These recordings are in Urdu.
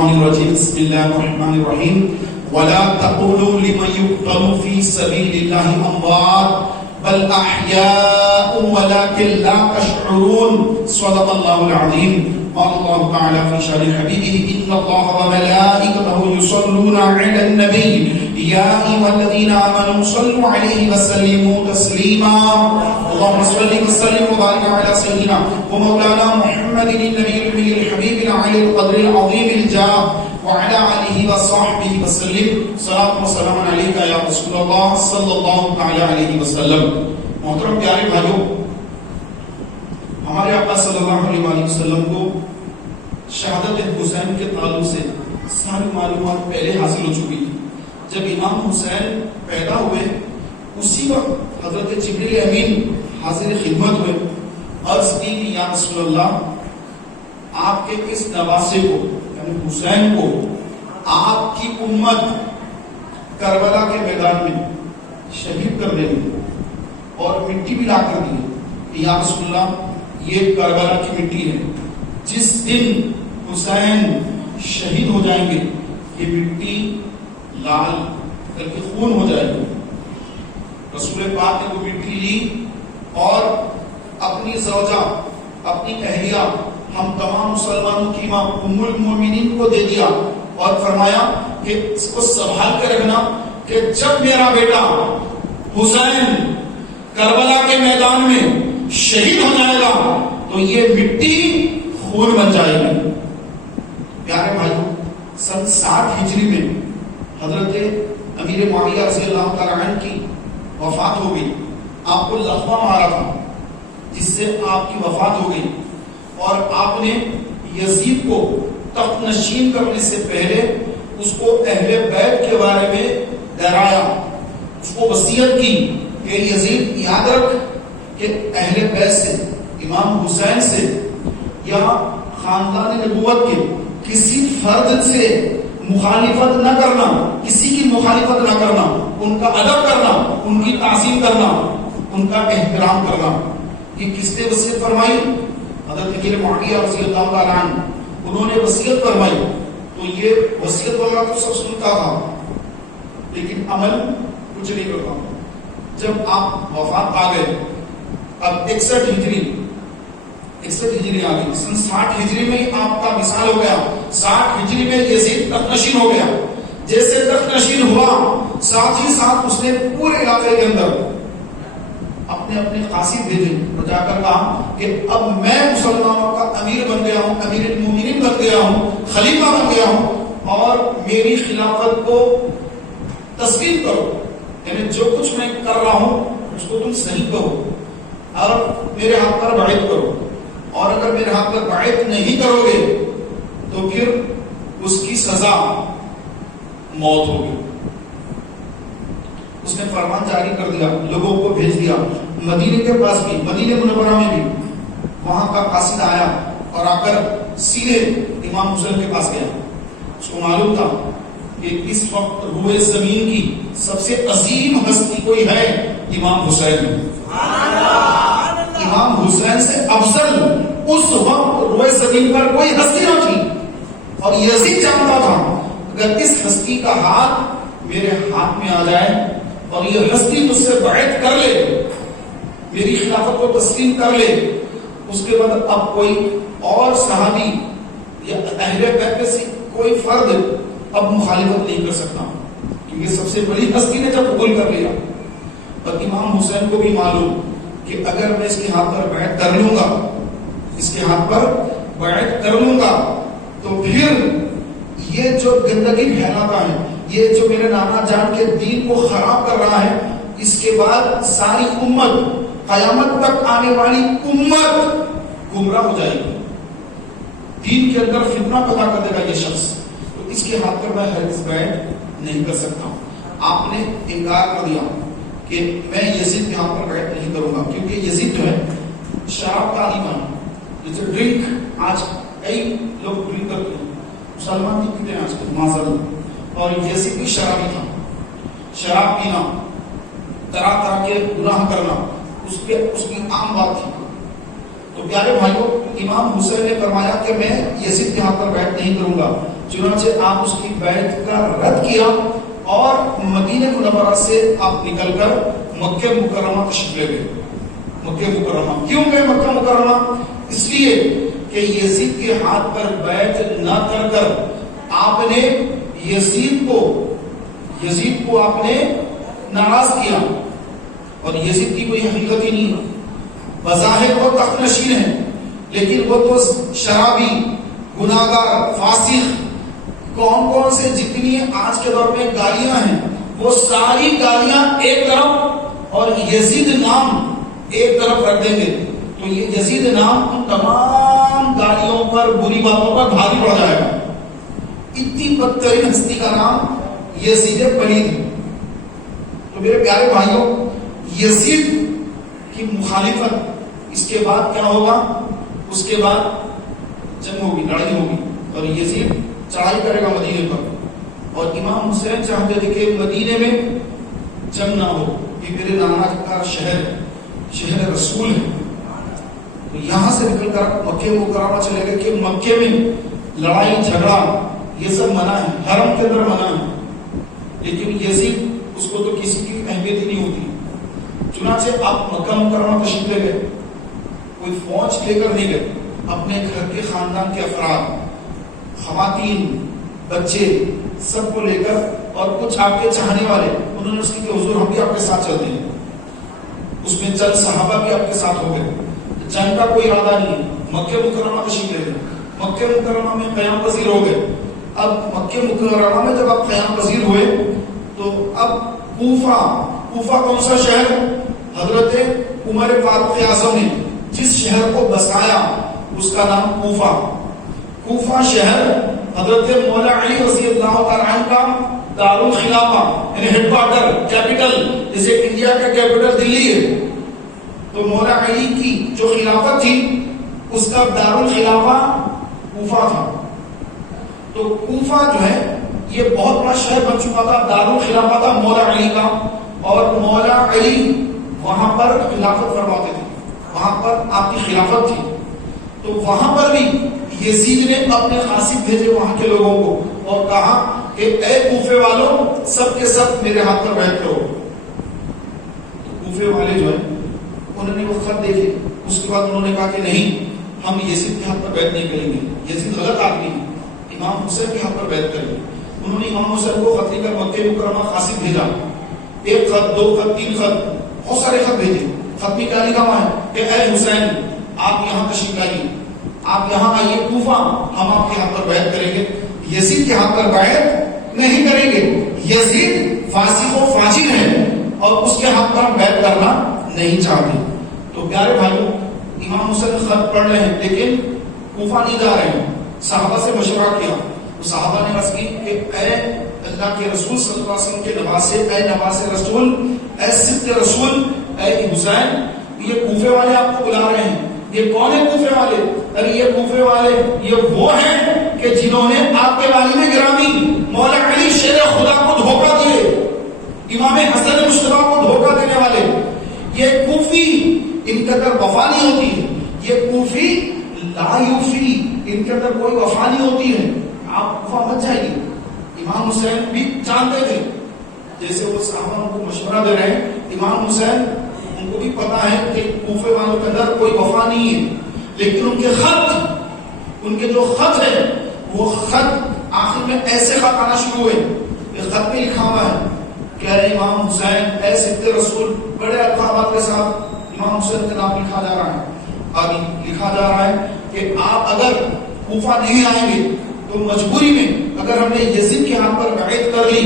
الشيطان الرجيم بسم الله الرحمن الرحيم ولا تقولوا لمن يقتل في سبيل الله أموات بل أحياء ولكن لا تشعرون صدق الله العظيم. قال الله تعالى في شأن حبيبه إن الله وملائكته يصلون على النبي يا أيها الذين آمنوا صلوا عليه وسلموا تسليما. اللهم صل وسلم وبارك على سيدنا ومولانا محمد النبي الأمي الحبيب العلي القدر العظيم الجاه وعلى آله وصحبه وسلم. صلاة وسلام عليك يا رسول الله صلی اللہ تعالی علیہ وسلم. محترم پیارے بھائیوں، ہمارے آقا صلی اللہ علیہ وسلم کو شہادت حسین کے تعلق سے ساری معلومات پہلے حاصل ہو چکی تھی. جب امام حسین پیدا ہوئے اسی وقت حضرت جبریل امین حاضر خدمت ہوئے، عرض کی کہ یا رسول اللہ، آپ کے اس نواسے کو یعنی حسین کو آپ کی امت کربلا کے میدان میں شہید کر دیں گے اور مٹی بھی لا کر دی کہ یا رسول اللہ یہ کربلا کی مٹی ہے، جس دن حسین شہید ہو جائیں گے یہ مٹی لال کر کے خون ہو جائے گی. رسول پاک نے وہ مٹی لی اور اپنی زوجہ اپنی اہلیہ ہم تمام مسلمانوں کی ماں ام المومنین کو دے دیا اور فرمایا کہ اس کو سنبھال کر رکھنا کہ جب میرا بیٹا حسین کربلا کے میدان میں شہید ہو جائے گا تو یہ مٹی خون بن جائے گی. پیارے بھائیوں، سن 60 ہجری میں حضرت امیر معاویہ رضی اللہ تعالی عنہ کی وفات ہو گئی. آپ کو لقمہ مارا تھا جس سے آپ کی وفات ہو گئی اور آپ نے یزید کو تخت نشین کرنے سے پہلے اس کو اہل بیت کے بارے میں ڈرایا، اس کو وصیت کی کہ یزید یاد رکھ کہ اہل بیت سے، امام حسین سے یا خاندان نبوت کے کسی فرد سے مخالفت نہ کرنا، کسی کی مخالفت نہ کرنا، ان کا ادب کرنا، ان کی تعظیم کرنا، ان کا احترام کرنا. یہ کس نے وصیت فرمائی؟ حضرت امیر معاویہ رضی اللہ تعالی عنہ، انہوں نے وصیت فرمائی. تو یہ وصیت والا تو سب سنتا تھا لیکن عمل کچھ نہیں کرتا. جب آپ وفات آ گئے، اب 61 ہجری آ گئی، سن 60 ہجری میں آپ کا وصال ہو گیا. 60 ہجری میں یزید تخت نشین ہو گیا. جیسے تخت نشین ہوا ساتھ ہی ساتھ اس نے پورے علاقے کے اندر اپنے قاصد بھیجے اور جا کر کہا کہ اب میں مسلمانوں کا امیر بن گیا ہوں، امیر المومنین بن گیا ہوں، خلیفہ بن گیا ہوں اور میری خلافت کو تسلیم کرو، یعنی جو کچھ میں کر رہا ہوں اس کو تم صحیح کہو اور میرے ہاتھ پر بیعت کرو، اور اگر میرے ہاتھ پر بیعت نہیں کرو گے تو پھر اس کی سزا موت ہوگی. اس نے فرمان جاری کر دیا، لوگوں کو بھیج دیا مدینے کے پاس بھی، مدینہ منورہ میں بھی. وہاں کا قاصد آیا اور آ کر سیدھے امام حسین کے پاس گیا. اس کو معلوم تھا کہ اس وقت روئے زمین کی سب سے عظیم ہستی کوئی ہے، امام حسین. امام حسین سے افضل اس وقت روئے زمین پر کوئی ہستی نہ تھی. اور یزید جانتا تھا اگر اس ہستی کا ہاتھ میرے ہاتھ میں آ جائے اور یہ ہستی مجھ سے بیعت کر لے، میری خلافت کو تسلیم کر لے، اس کے بعد اب کوئی اور صحابی یا اہل بیت میں سے کوئی فرد اب مخالفت نہیں کر سکتا، کیونکہ سب سے بڑی ہستی نے جب قبول کر لیا. اور امام حسین کو بھی معلوم کہ اگر میں اس کے ہاتھ پر بیعت کر لوں گا، اس کے ہاتھ پر بیعت کر لوں گا تو پھر یہ جو گندگی پھیلاتا ہے، یہ جو میرے نانا جان کے دین کو خراب کر رہا ہے، اس کے بعد ساری امت، قیامت تک آنے والی امت گمراہ ہو جائے گی. دین کے اندر فتنہ پیدا کر دے گا یہ شخص. تو اس کے ہاتھ پر میں ہرگز بیعت نہیں کر سکتا. آپ نے انکار کر دیا کہ میں یزید کے ہاتھ پر بیعت نہیں کروں گا، کیونکہ یزید جو ہے شراب کا عالم ہے. جیسے ڈرنک آج کئی لوگ ڈرنک کرتے ہیں، مسلمان نہیں پیتے ہیں آج کل معذرت. اور یزید بھی شرابی تھا. شراب پینا، طرح طرح کے گناہ کرنا اس کی عام بات تھی. تو پیارے بھائیوں، امام حسین نے فرمایا کہ میں یزید کے ہاتھ پر بیعت نہیں کروں گا. چنانچہ آپ اس کی بیعت کا رد کیا اور مدینہ منورہ سے آپ نکل کر مکہ مکرمہ تشریف لے گئے. مکہ مکرمہ کیوں گئے مکہ مکرمہ؟ اس لیے کہ یزید کے ہاتھ پر بیعت نہ کر کر آپ نے یزید کو آپ نے ناراض کیا. اور یزید کی کوئی حقیقت ہی نہیں ہے. بظاہر وہ تخت نشین ہے لیکن وہ تو شرابی، گناہگار، فاسق، کون سے جتنی آج کے دور میں گالیاں ہیں وہ ساری گالیاں ایک طرف اور یزید نام ایک طرف رکھ دیں گے تو یہ یزید نام ان تمام گالیوں پر، بری باتوں پر بھاری پڑ جائے گا. اتنی بدترین ہستی کا نام یزید پلید ہے. تو میرے پیارے بھائیوں، یزید کی مخالفت اس کے بعد کیا ہوگا؟ اس کے بعد جنگ ہوگی، لڑائی ہوگی اور یزید چڑھائی کرے گا مدینے پر. اور امام حسین چاہتے تھے کہ مدینے میں جنگ نہ ہو، یہ میرے نانا کا شہر ہے، شہر رسول ہے. یہاں سے نکل کر مکہ مکرمہ چلے گئے کہ مکے میں لڑائی جھگڑا یہ سب منع ہے، حرم کے اندر منع ہے. لیکن یزید اس کو تو کسی کی اہمیت ہی نہیں ہوتی. چنانچہ آپ مکہ مکرمہ تشریف لے گئے، کوئی فوج لے کر نہیں گئے، اپنے گھر کے خاندان کے افراد، خواتین، بچے سب کو لے کر اور کچھ آپ کے چاہنے والے، انہوں نے اس کی کہ حضور ہم بھی آپ کے ساتھ چلتے ہیں. اس میں چند صحابہ بھی آپ کے ساتھ ہو گئے. جنگ کا کوئی ارادہ نہیں. مکہ مکرمہ تشریف لے گئے، مکہ مکرمہ میں قیام پذیر ہو گئے. اب مکہ مکرمہ میں جب آپ قیام پذیر ہوئے تو اب کوفہ کون سا شہر؟ حضرت عمر فاروق اعظم نے جس شہر کو بسایا اس کا نام کوفہ شہر حضرت مولا علی رضی اللہ تعالی عنہ کا دارالخلافہ یعنی ہیڈ کوارٹر، کیپٹل، جیسے انڈیا کا کیپٹل دلی ہے تو مولا علی کی جو خلافت تھی اس کا دارالخلافہ کوفہ تھا. تو کوفہ جو ہے یہ بہت بڑا شہر بن چکا تھا، دارالخلافہ تھا مولا علی کا. اور مولا علی وہاں پر خلافت فرماتے تھے، وہاں پر آپ کی خلافت تھی. تو وہاں پر بھی یزید نے اپنے قاصد بھیجے وہاں کے لوگوں کو اور کہا کہ اے کوفے والوں سب کے سب میرے ہاتھ پر بیعت کرو. کوفے والے جو ہیں انہوں نے وہ خط دیکھے، اس کے بعد انہوں نے کہا کہ نہیں، ہم یزید کے ہاتھ پر بیعت نہیں کریں گے، یزید غلط آدمی ہے، امام حسین کے ہاتھ پر بیعت کریں گے. انہوں نے امام حسین کو خط لے کر مکہ مکرمہ قاصد بھیجا. ایک خط، دو خط، تین خط، بہت سارے خط بھیجے. خط میں کیا لکھا ہوا ہے کہ اے حسین آپ یہاں تشریف لائیے، آپ یہاں آئیے کوفہ، ہم آپ کے ہاتھ پر بیعت کریں گے. یزید کے ہاتھ پر بیعت نہیں کریں گے. یزید فاسق و فاجر ہے اور اس کے ہاتھ پر ہم بیعت کرنا نہیں چاہتے. تو پیارے بھائیوں، امام حسین خط پڑھ رہے ہیں لیکن کوفہ نہیں جا رہے ہیں. صحابہ سے مشورہ کیا تو صحابہ نے عرض کی کہ اے اللہ کے رسول صلی اللہ علیہ وسلم کے نواسے، اے نواز رسول، اے صدق رسول، اے حسین، یہ کوفے والے آپ کو بلا رہے ہیں. یہ کون ہے کوفے والے؟ ارے یہ کوفے والے یہ وہ ہیں کہ جنہوں نے آپ کے والد گرامی مولا علی شیر خدا کو دھوکہ دیے، امام حسن مصطفیٰ کو دھوکہ دینے والے. یہ کوفی ان کے اندر وفا نہیں ہوتی ہے، یہ کوفی لا یوفی، ان کے اندر کوئی وفا نہیں ہوتی ہے. آپ کوفہ مت جائیے. امام حسین بھی جانتے تھے، جیسے وہ صحابہ ان کو مشورہ دے رہے ہیں، امام حسین ان کو بھی پتا ہے کہ کوفے والوں کے اندر کوئی وفا نہیں ہے. لیکن ان کے جو خط ہے وہ خط آخر میں ایسے خط آنا شروع ہوئے. اس خط میں لکھا ہوا ہے کہ اے امام حسین، اے صدق رسول، بڑے القابات کے ساتھ امام حسین کا نام لکھا جا رہا ہے. اور لکھا جا رہا ہے کہ آپ اگر کوفہ نہیں آئیں گے تو مجبوری میں اگر ہم نے یزید کے ہاتھ پر بیعت کر لی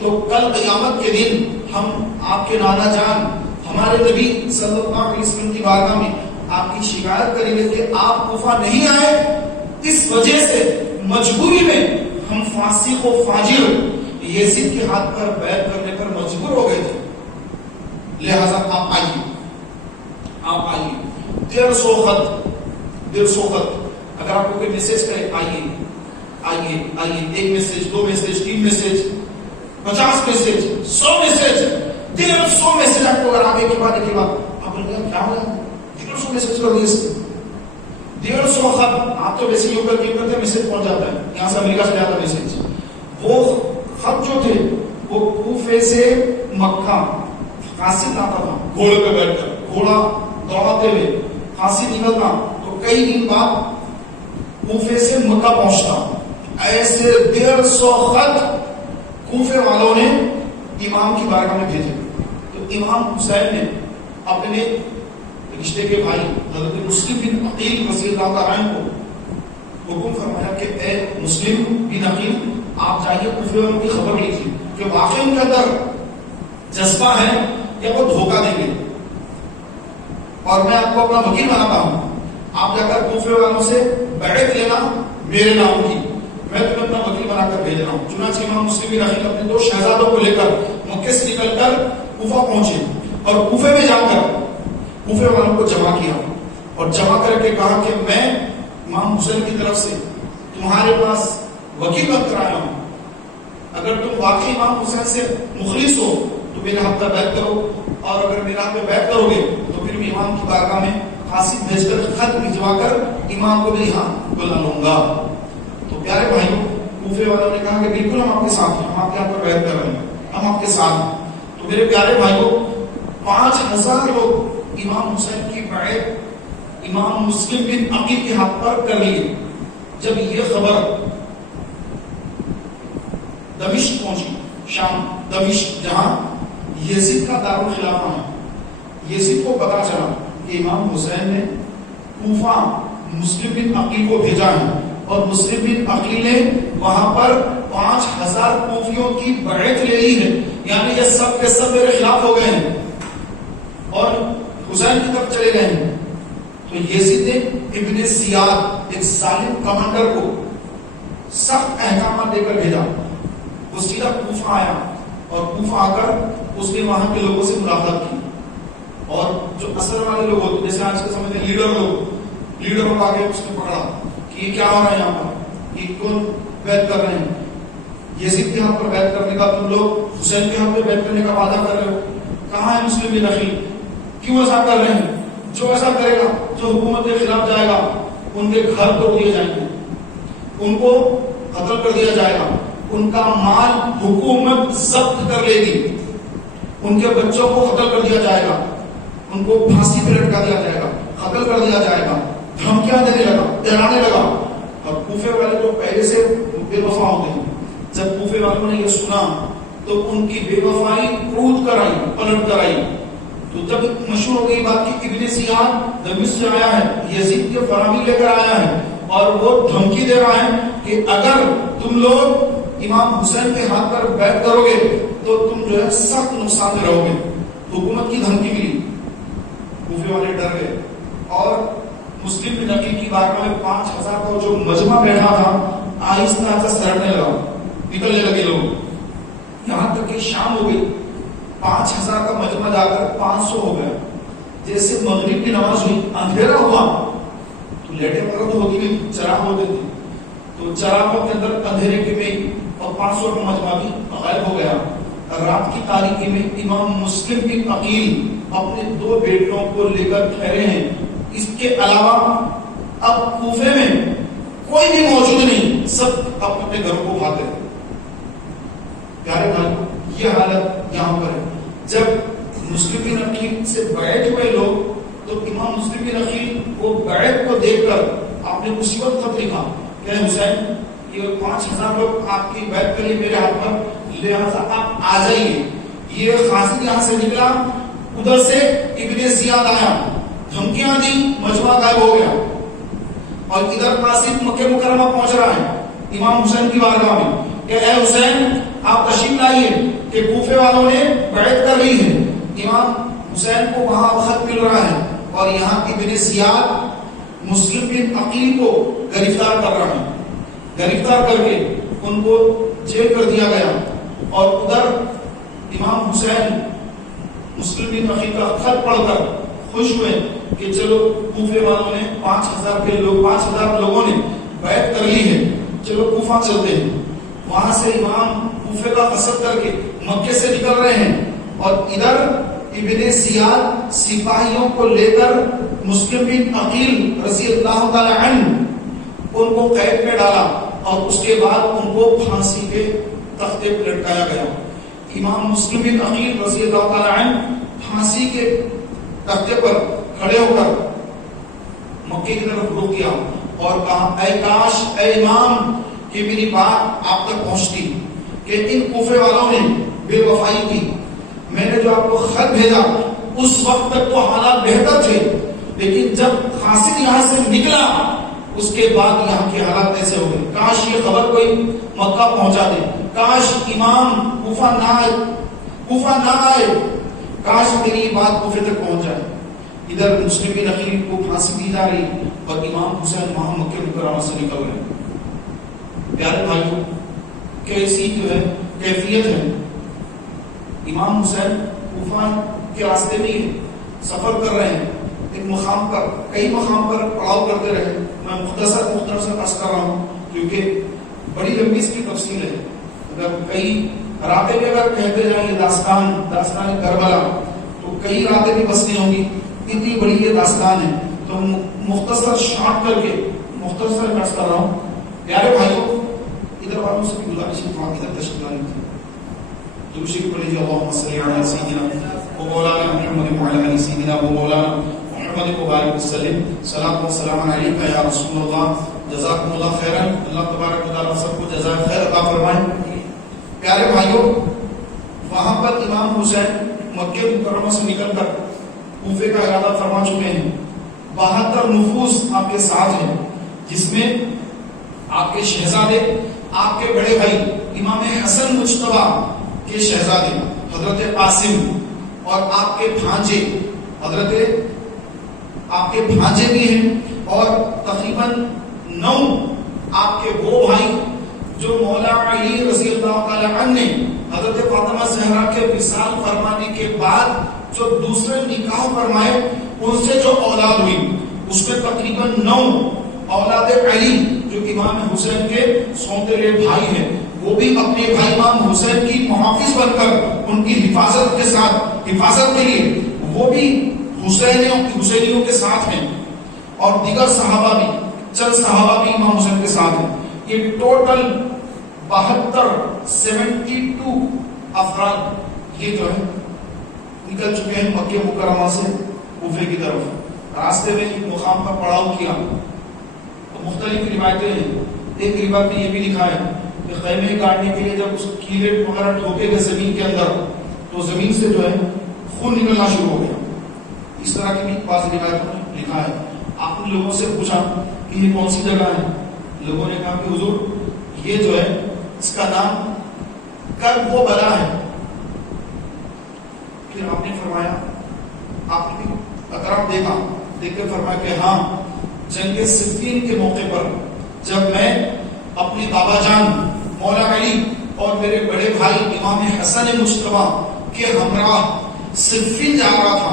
تو کل قیامت کے دن ہم آپ کے نانا جان ہمارے نبی صلی اللہ علیہ وسلم کی بارگاہ میں آپ کی شکایت کریں گے کہ آپ کوفہ نہیں آئے، اس وجہ سے مجبوری میں ہم فاسق و فاجر یزید کے ہاتھ پر بیعت کرنے پر مجبور ہو گئے تھے. لہذا آپ آئیے. 150 خط اگر آپ کو کوئی میسج کرے آئیے، ایک میسج، دو میسج، تین میسج، 50 میسج، 100 میسج، 150 میسج آپ کو اگر آپ ایک کے بعد آپ نے کیا ہو گیا 150 میسج کر دیے. 150 خط، آپ تو ویسے ہی اوپر کیوں کرتے ہیں میسج پہنچ جاتا ہے، یہاں سے امریکہ سے جاتا میسج، وہ خط جو تھے وہ کوفے سے مکہ قاصد آتا تھا گھوڑے پہ بیٹھ کر، گھوڑا دوڑاتے ہوئے قاصد نکلتا تو کئی دن بعد کوفے سے مکہ پہنچتا۔ ایسے 150 خط کوفے والوں نے امام کی بارگاہ میں بھیجے، تو امام حسین نے اپنے رشتے کے بھائی حضرت مسلم بن عقیل رضی اللہ عنہ کو حکم فرمایا کہ اے مسلم بن عقیل، آپ جائیے کوفے والوں کی خبر لیجیے کہ واقعی ان کے اندر جذبہ ہے یا وہ دھوکہ دیں گے، اور میں آپ کو اپنا وکیل بناتا ہوں، آپ جا کر کوفے والوں سے بیعت لینا میرے نام کی، میں تمہیں اپنا وکیل بنا کر بھیج رہا ہوں۔ چنانچہ امام مسلم بن عقیل اپنے 2 شہزادوں کو لے کر مکے سے نکل کر کوفہ پہنچے، اور کوفے میں جا کر کوفے والوں کو جمع کیا اور جمع کر کے کہا کہ میں امام حسین کی طرف سے تمہارے پاس وکیل بن کر آیا ہوں، اگر تم واقعی امام حسین سے مخلص ہو تو میرے ہاتھ پر بیعت کرو، اور اگر میرے ہاتھ پہ بیعت کرو گے تو پھر میں امام کی بارگاہ میں قاصد بھیج کر خط بھجوا کر امام کو بھی یہاں بلا لوں گا۔ تو پیارے بھائیوں، کوفے والوں نے کہا کہ بالکل ہم آپ کے ساتھ ہیں، ہم آپ کے ہاتھ پر بیعت کر رہے ہیں، ہم آپ کے ساتھ ہیں۔ تو میرے پیارے بھائیوں، 5000 لوگ امام حسین کی بیعت امام مسلم بن عقیل کے ہاتھ پر کر لیے۔ جب یہ خبر دمشق پہنچی، شام دمشق جہاں یزید کا دارالخلافہ ہے، یزید کو پتا چلا کہ امام حسین نے کوفہ مسلم بن عقیل کو بھیجا ہے، اور مسلم بن عقیل نے وہاں پر 5000 کوفیوں کی بیعت لے لی ہے، یعنی یہ سب کے سب میرے خلاف ہو گئے ہیں اور حسین کی طرف چلے گئے ہیں۔ تو یزید نے ابن زیاد، ایک ظالم کمانڈر کو سخت احکامات دے کر بھیجا۔ وہ سیدھا کوفہ آیا، اور کوفہ آ کر اس نے وہاں کے لوگوں سے ملاقات کی، اور جو اثر والے لوگ ہوتے جیسے آج کے سمجھتے ہیں لیڈروں کو آگے اس نے پکڑا کہ یہ کیا ہو رہا ہے یہاں پر، یہ کون بیعت کر رہے ہیں، یزید کے ہاتھ پر بیعت کرنے کا تم لوگ حسین کے ہاتھ پہ بیعت کرنے کا وعدہ کر رہے ہو، کہاں ہے مسلم بن عقیل، کیوں ایسا کر رہے ہیں؟ جو ایسا کرے گا، جو حکومت کے خلاف جائے گا، ان کے گھر توڑ دیے جائیں گے، ان کو قتل کر دیا جائے گا، ان کا مال حکومت ضبط کر لے گی، ان کے بچوں کو قتل کر دیا جائے گا، ان کو پھانسی پہ لٹکا دیا جائے گا، قتل کر دیا جائے گا، دھمکیاں دینے لگا، ڈرانے لگا۔ اور کوفے والے تو پہلے سے بے وفا ہوتے ہیں، جب کوفے والوں نے یہ سنا تو ان کی بے وفائی کود کر آئی، پلٹ کر آئی۔ تو جب مشہور ہو گئی بات کی ابن زیاد دمشق سے آیا ہے، یزید کے فرامی لے کر آیا ہے، اور وہ دھمکی دے رہا ہے کہ اگر تم لوگ امام حسین کے ہاتھ پر بیعت کرو گے تو تم جو ہے سخت نقصان میں رہو گے، حکومت کی دھمکی ملی۔ کوفے والے ڈر گئے، اور مسلم بن عقیل کی بارگاہ میں 5000 کا جو مجمع بیٹھا تھا آہستہ آہستہ سرنے لگا، نکلنے لگے لوگ، یہاں تک کہ شام ہو گئی، 5000 کا مجمع جا کر 500 ہو گیا۔ جیسے مغرب کی نماز ہوئی، اندھیرا ہوا تو لیٹیں وغیرہ تو ہوتی نہیں، چراغ ہوتے تھے، تو چراغوں کے اندر اندھیرے کے میں اور 500 کا مجمع بھی غائب ہو گیا۔ رات کی تاریکی میں امام مسلم بن عقیل اپنے 2 بیٹوں کو لے کر ٹھہرے ہیں، اس کے علاوہ اب کوفے میں کوئی بھی موجود نہیں، سب اپنے گھروں کو بھاگے۔ پیارے بھائی، یہ حالت یہاں پر ہے۔ جب مسلم بن عقیل سے بیعت ہوئے لوگ تو امام مسلم بن عقیل وہ بیعت کو دیکھ کر آپ نے اسی وقت خط لکھا کہ حسین، یہ 5000 لوگ آپ کی بیعت کے لیے میرے ہاتھ پر، لہذا آپ آ جائیے۔ یہ قاصد یہاں سے نکلا، ادھر سے ابن زیاد آیا، دھمکیاں دی، مجمع غائب ہو گیا، اور ادھر قاصد مکہ مکرمہ پہنچ رہا ہے امام حسین کی بارگاہ میں کہ اے حسین، آپ تشریف لائیے کہ کوفے والوں نے بیعت کر لی ہے۔ امام حسین کو وہاں خط مل رہا ہے، اور یہاں ابن زیاد مسلم بن عقیل کو گرفتار کر رہا ہے، گرفتار کر کے ان کو جیل کر دیا گیا، اور ادھر امام حسین مسلم بن عقیل کا خط پڑھ کر خوش ہوئے کہ چلو کوفے والوں نے 5000 لوگوں نے بیعت کر لی ہے، چلو کوفہ چلتے ہیں۔ وہاں سے امام کوفے کا قصد کر کے مکے سے نکل رہے ہیں، اور ادھر ابن زیاد سپاہیوں کو لے کر مسلم بن عقیل رضی اللہ تعالی عنہ ان کو قید میں ڈالا اور اس کے بعد ان کو پھانسی کے تختے پر لٹکایا گیا. امام مسلم بن عقیل رضی اللہ تعالی عنہ پھانسی کے تختے پر کھڑے ہو کر مکے کی طرف رخ کیا اور کہا اے کاش اے امام کہ میری بات آپ تک پہنچتی کہ ان کوفے والوں نے بے وفائی کی. میں نے جو آپ کو خط بھیجا اس وقت تک تو حالات بہتر تھے، لیکن جب قاصد یہاں سے نکلا اس کے بعد یہاں کے حالات ایسے ہو گئے. کاش یہ خبر کوئی مکہ پہنچا دے، کاش امام کوفہ نہ آئے، کاش میری بات کوفے تک پہنچ جائے. ادھر مسلم بن عقیل کو پھانسی دی جا رہی اور امام حسین وہاں مکہ مکرمہ سے نکل رہے. پیارے بھائیوں، کیسی جو ہے کیفیت ہے. امام حسین کوفہ کے راستے میں سفر کر رہے ہیں، ایک مقام پر کئی مقام پر پڑاؤ کرتے رہے. میں مختصر عرض کر رہا ہوں کیونکہ بڑی لمبی اس کی تفصیل ہے. اگر کئی راتیں بھی اگر کہتے جائیں یہ داستان کربلا تو کئی راتیں بھی بس نہیں ہوں گی، اتنی بڑی یہ داستان ہے. تو مختصر شارٹ کر کے مختصر عرض کر رہا ہوں. پیارے بھائیوں، ادھر والوں سے بھی گزارش ہے کہ وہاں ادھر تشریف لانی تھی. دوسری پڑھی جی اللہم صلی علی سیدنا و مولانا محمد وعلی آل سیدنا و مولانا محمد مبارک وسلم. صلاۃ و سلام علیک یا رسول اللہ. جزاکم اللہ خیرا. اللہ تبارک و تعالیٰ سب کو جزائے خیر عطا فرمائے. پیارے بھائیوں، وہاں پر امام حسین مکہ مکرمہ سے نکل کر کوفے کا ارادہ فرما چکے ہیں. 72 نفوس آپ کے ساتھ ہیں، جس میں آپ کے شہزادے، آپ کے بڑے بھائی امام حسن مجتبیٰ کے شہزادے حضرت قاسم اور آپ کے بھانجے آپ کے بھانجے بھی ہیں، اور تقریباً 9 آپ کے وہ بھائی جو مولا علی رضی اللہ تعالی عنہ نے حضرت فاطمہ زہرا کے وصال فرمانے کے بعد جو دوسرے نکاح فرمائے ان سے جو اولاد ہوئی اس میں تقریباً 9 اولاد علی جو امام حسین کے سوتیلے بھائی ہیں، وہ بھی اپنے بھائی امام حسین کی محافظ بن کر ان کی حفاظت کے لیے وہ بھی حسینیوں کے ساتھ ہیں. اور دیگر صحابہ بھی، چند صحابہ بھی امام حسین کے ساتھ ہیں. یہ ٹوٹل 72 افراد یہ جو ہے نکل چکے ہیں مکہ مکرمہ سے کوفے کی طرف. راستے میں ایک مقام پر پڑاؤ کیا. مختلف روایتیں ہیں. ایک روایت میں یہ بھی لکھا ہے کہ خیمے گاڑنے کے لیے جب اس کیلے وغیرہ ٹھوکے گئے زمین کے اندر تو زمین سے جو ہے خون نکلنا شروع ہو گیا. اس طرح کی بھی بعض روایتوں میں لکھا ہے. آپ نے لوگوں سے پوچھا کہ یہ کون سی جگہ ہے؟ لوگوں نے کہا کہ حضور یہ جو ہے اس کا نام کرب و بلا ہے. پھر آپ نے فرمایا، آپ نے اطراف دیکھ کے فرمایا کہ ہاں، جنگ صفین کے موقع پر جب میں اپنے بابا جان مولا علی اور میرے بڑے بھائی امام حسن مجتبیٰ کے ہمراہ صفین جا رہا تھا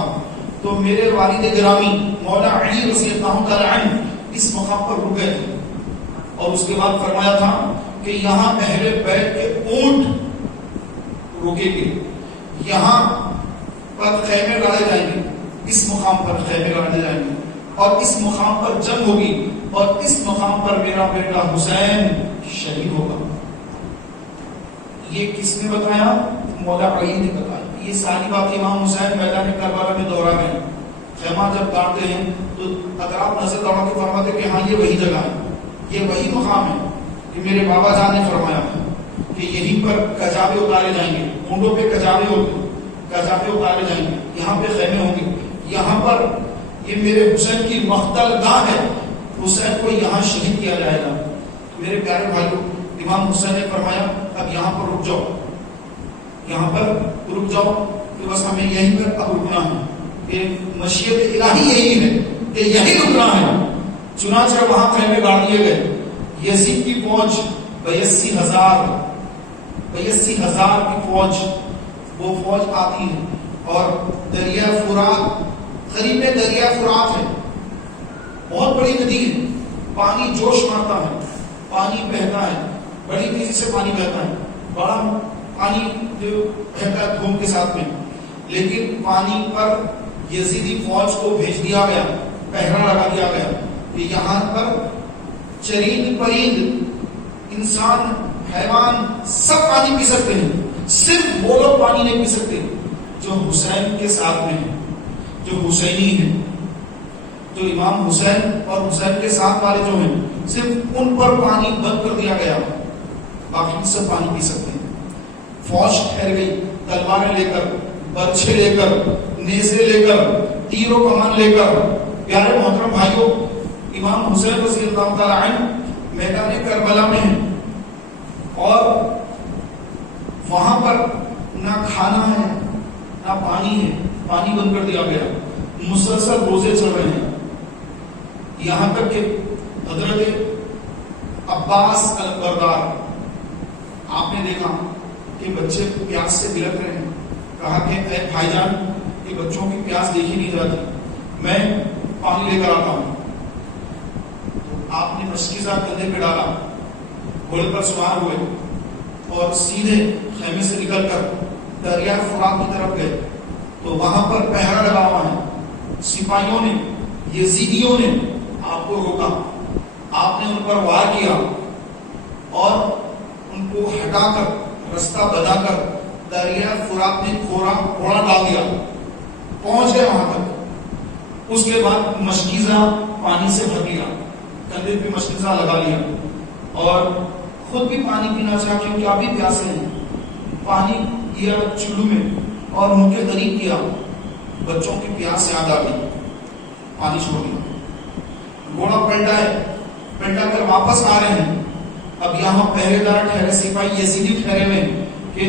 تو میرے والد گرامی مولا علی رضی اللہ تعالی عنہ اس مقام پر رک گئے تھے اور اس کے بعد فرمایا تھا کہ یہاں اہل بیت کے اونٹ رکے گے، یہاں پر خیمے ڈالے جائیں گے، اس مقام پر خیمے ڈالے جائیں گے اور اس مقام پر جنگ ہوگی اور اس مقام پر میرا بیٹا حسین شہید ہوگا. یہ کس نے بتایا؟ مولا علی نے بتایا. یہ ساری بات امام حسین میدان کربلا میں دوہرا گئے. خیمہ جب گاڑتے ہیں تو اطراف نظر دوڑا کے فرماتے کہ ہاں یہ وہی جگہ ہے، یہ وہی مقام ہے کہ میرے بابا جان نے فرمایا کہ یہیں پر کجاوے اتارے جائیں گے، اونٹوں پہ کجاوے اتارے جائیں گے، یہاں پہ خیمے ہوں گے، یہاں پر یہ میرے حسین کی مقتل گاہ ہے، حسین کو یہاں شہید کیا جائے گا. میرے پیارے بھائیوں، امام حسین نے فرمایا اب یہاں پر رک جاؤ کہ بس ہمیں یہیں پر اب رکنا ہے، کہ مشیت الہی یہی ہے کہ یہی رکنا ہے. چنانچہ وہاں خیمے گاڑ دیے گئے. یزید کی فوج 82,000 کی فوج، وہ فوج آتی ہے اور دریا فرات، قریب میں دریا فرات ہے، بہت بڑی ندی ہے، پانی جوش مارتا ہے، پانی بہتا ہے، بڑی تیزی سے پانی بہتا ہے، بڑا پانی جو بہتا ہے دھوم کے ساتھ میں. لیکن پانی پر یزیدی فوج کو بھیج دیا گیا پہرا لگا دیا گیا کہ یہاں پر چرند پرند انسان حیوان سب پانی پی سکتے ہیں، صرف وہ لوگ پانی نہیں پی سکتے جو حسین کے ساتھ میں ہیں، جو حسینی ہیں، جو امام حسین اور حسین کے ساتھ والے جو ہیں صرف ان پر پانی بند کر دیا گیا، باقی سب پانی پی سکتے ہیں۔ فوج ٹھہر گئی تلواریں لے کر، برچھے لے کر، نیزے لے کر، تیر و کمان لے کر۔ پیارے محترم بھائیوں، امام حسین رضی اللہ تعالی عنہ میدان کربلا میں ہیں اور وہاں پر نہ کھانا ہے نہ پانی ہے، پانی بند کر دیا گیا، مسلسل روزے چل رہے ہیں، یہاں تک کہ حضرت عباس علمبردار آپ نے دیکھا کہ بچے پیاس سے بلک رہے ہیں، کہا کہ اے بھائی جان یہ بچوں کی پیاس دیکھی نہیں جاتی، میں پانی لے کر آتا ہوں۔ تو آپ نے مشکیزہ کندھے پہ ڈالا، گھوڑے پر سوار ہوئے اور سیدھے خیمے سے نکل کر دریا فرات کی طرف گئے، تو وہاں پر پہرا لگا ہوا ہے، سپاہیوں نے، یزیدیوں نے آپ کو روکا، آپ نے ان پر وار کیا اور ان کو ہٹا کر رستہ بنا کر دریا فرات میں گھوڑا ڈال دیا، پہنچ گئے وہاں تک۔ اس کے بعد مشکیزہ پانی سے بھر لیا، کندھے پہ مشکیزہ لگا لیا اور خود بھی پانی پینا چاہا کیونکہ آپ بھی پیاسے ہیں، پانی لیا چلو میں اور منہ کے قریب کیا، بچوں کی پیاس یاد آ گئی، پانی چھوڑ دیا۔ گھوڑا پلٹا کر واپس آ رہے ہیں، اب یہاں پہرے دار ٹھہرے، سپاہی یزیدی ٹھہرے ہوئے کہ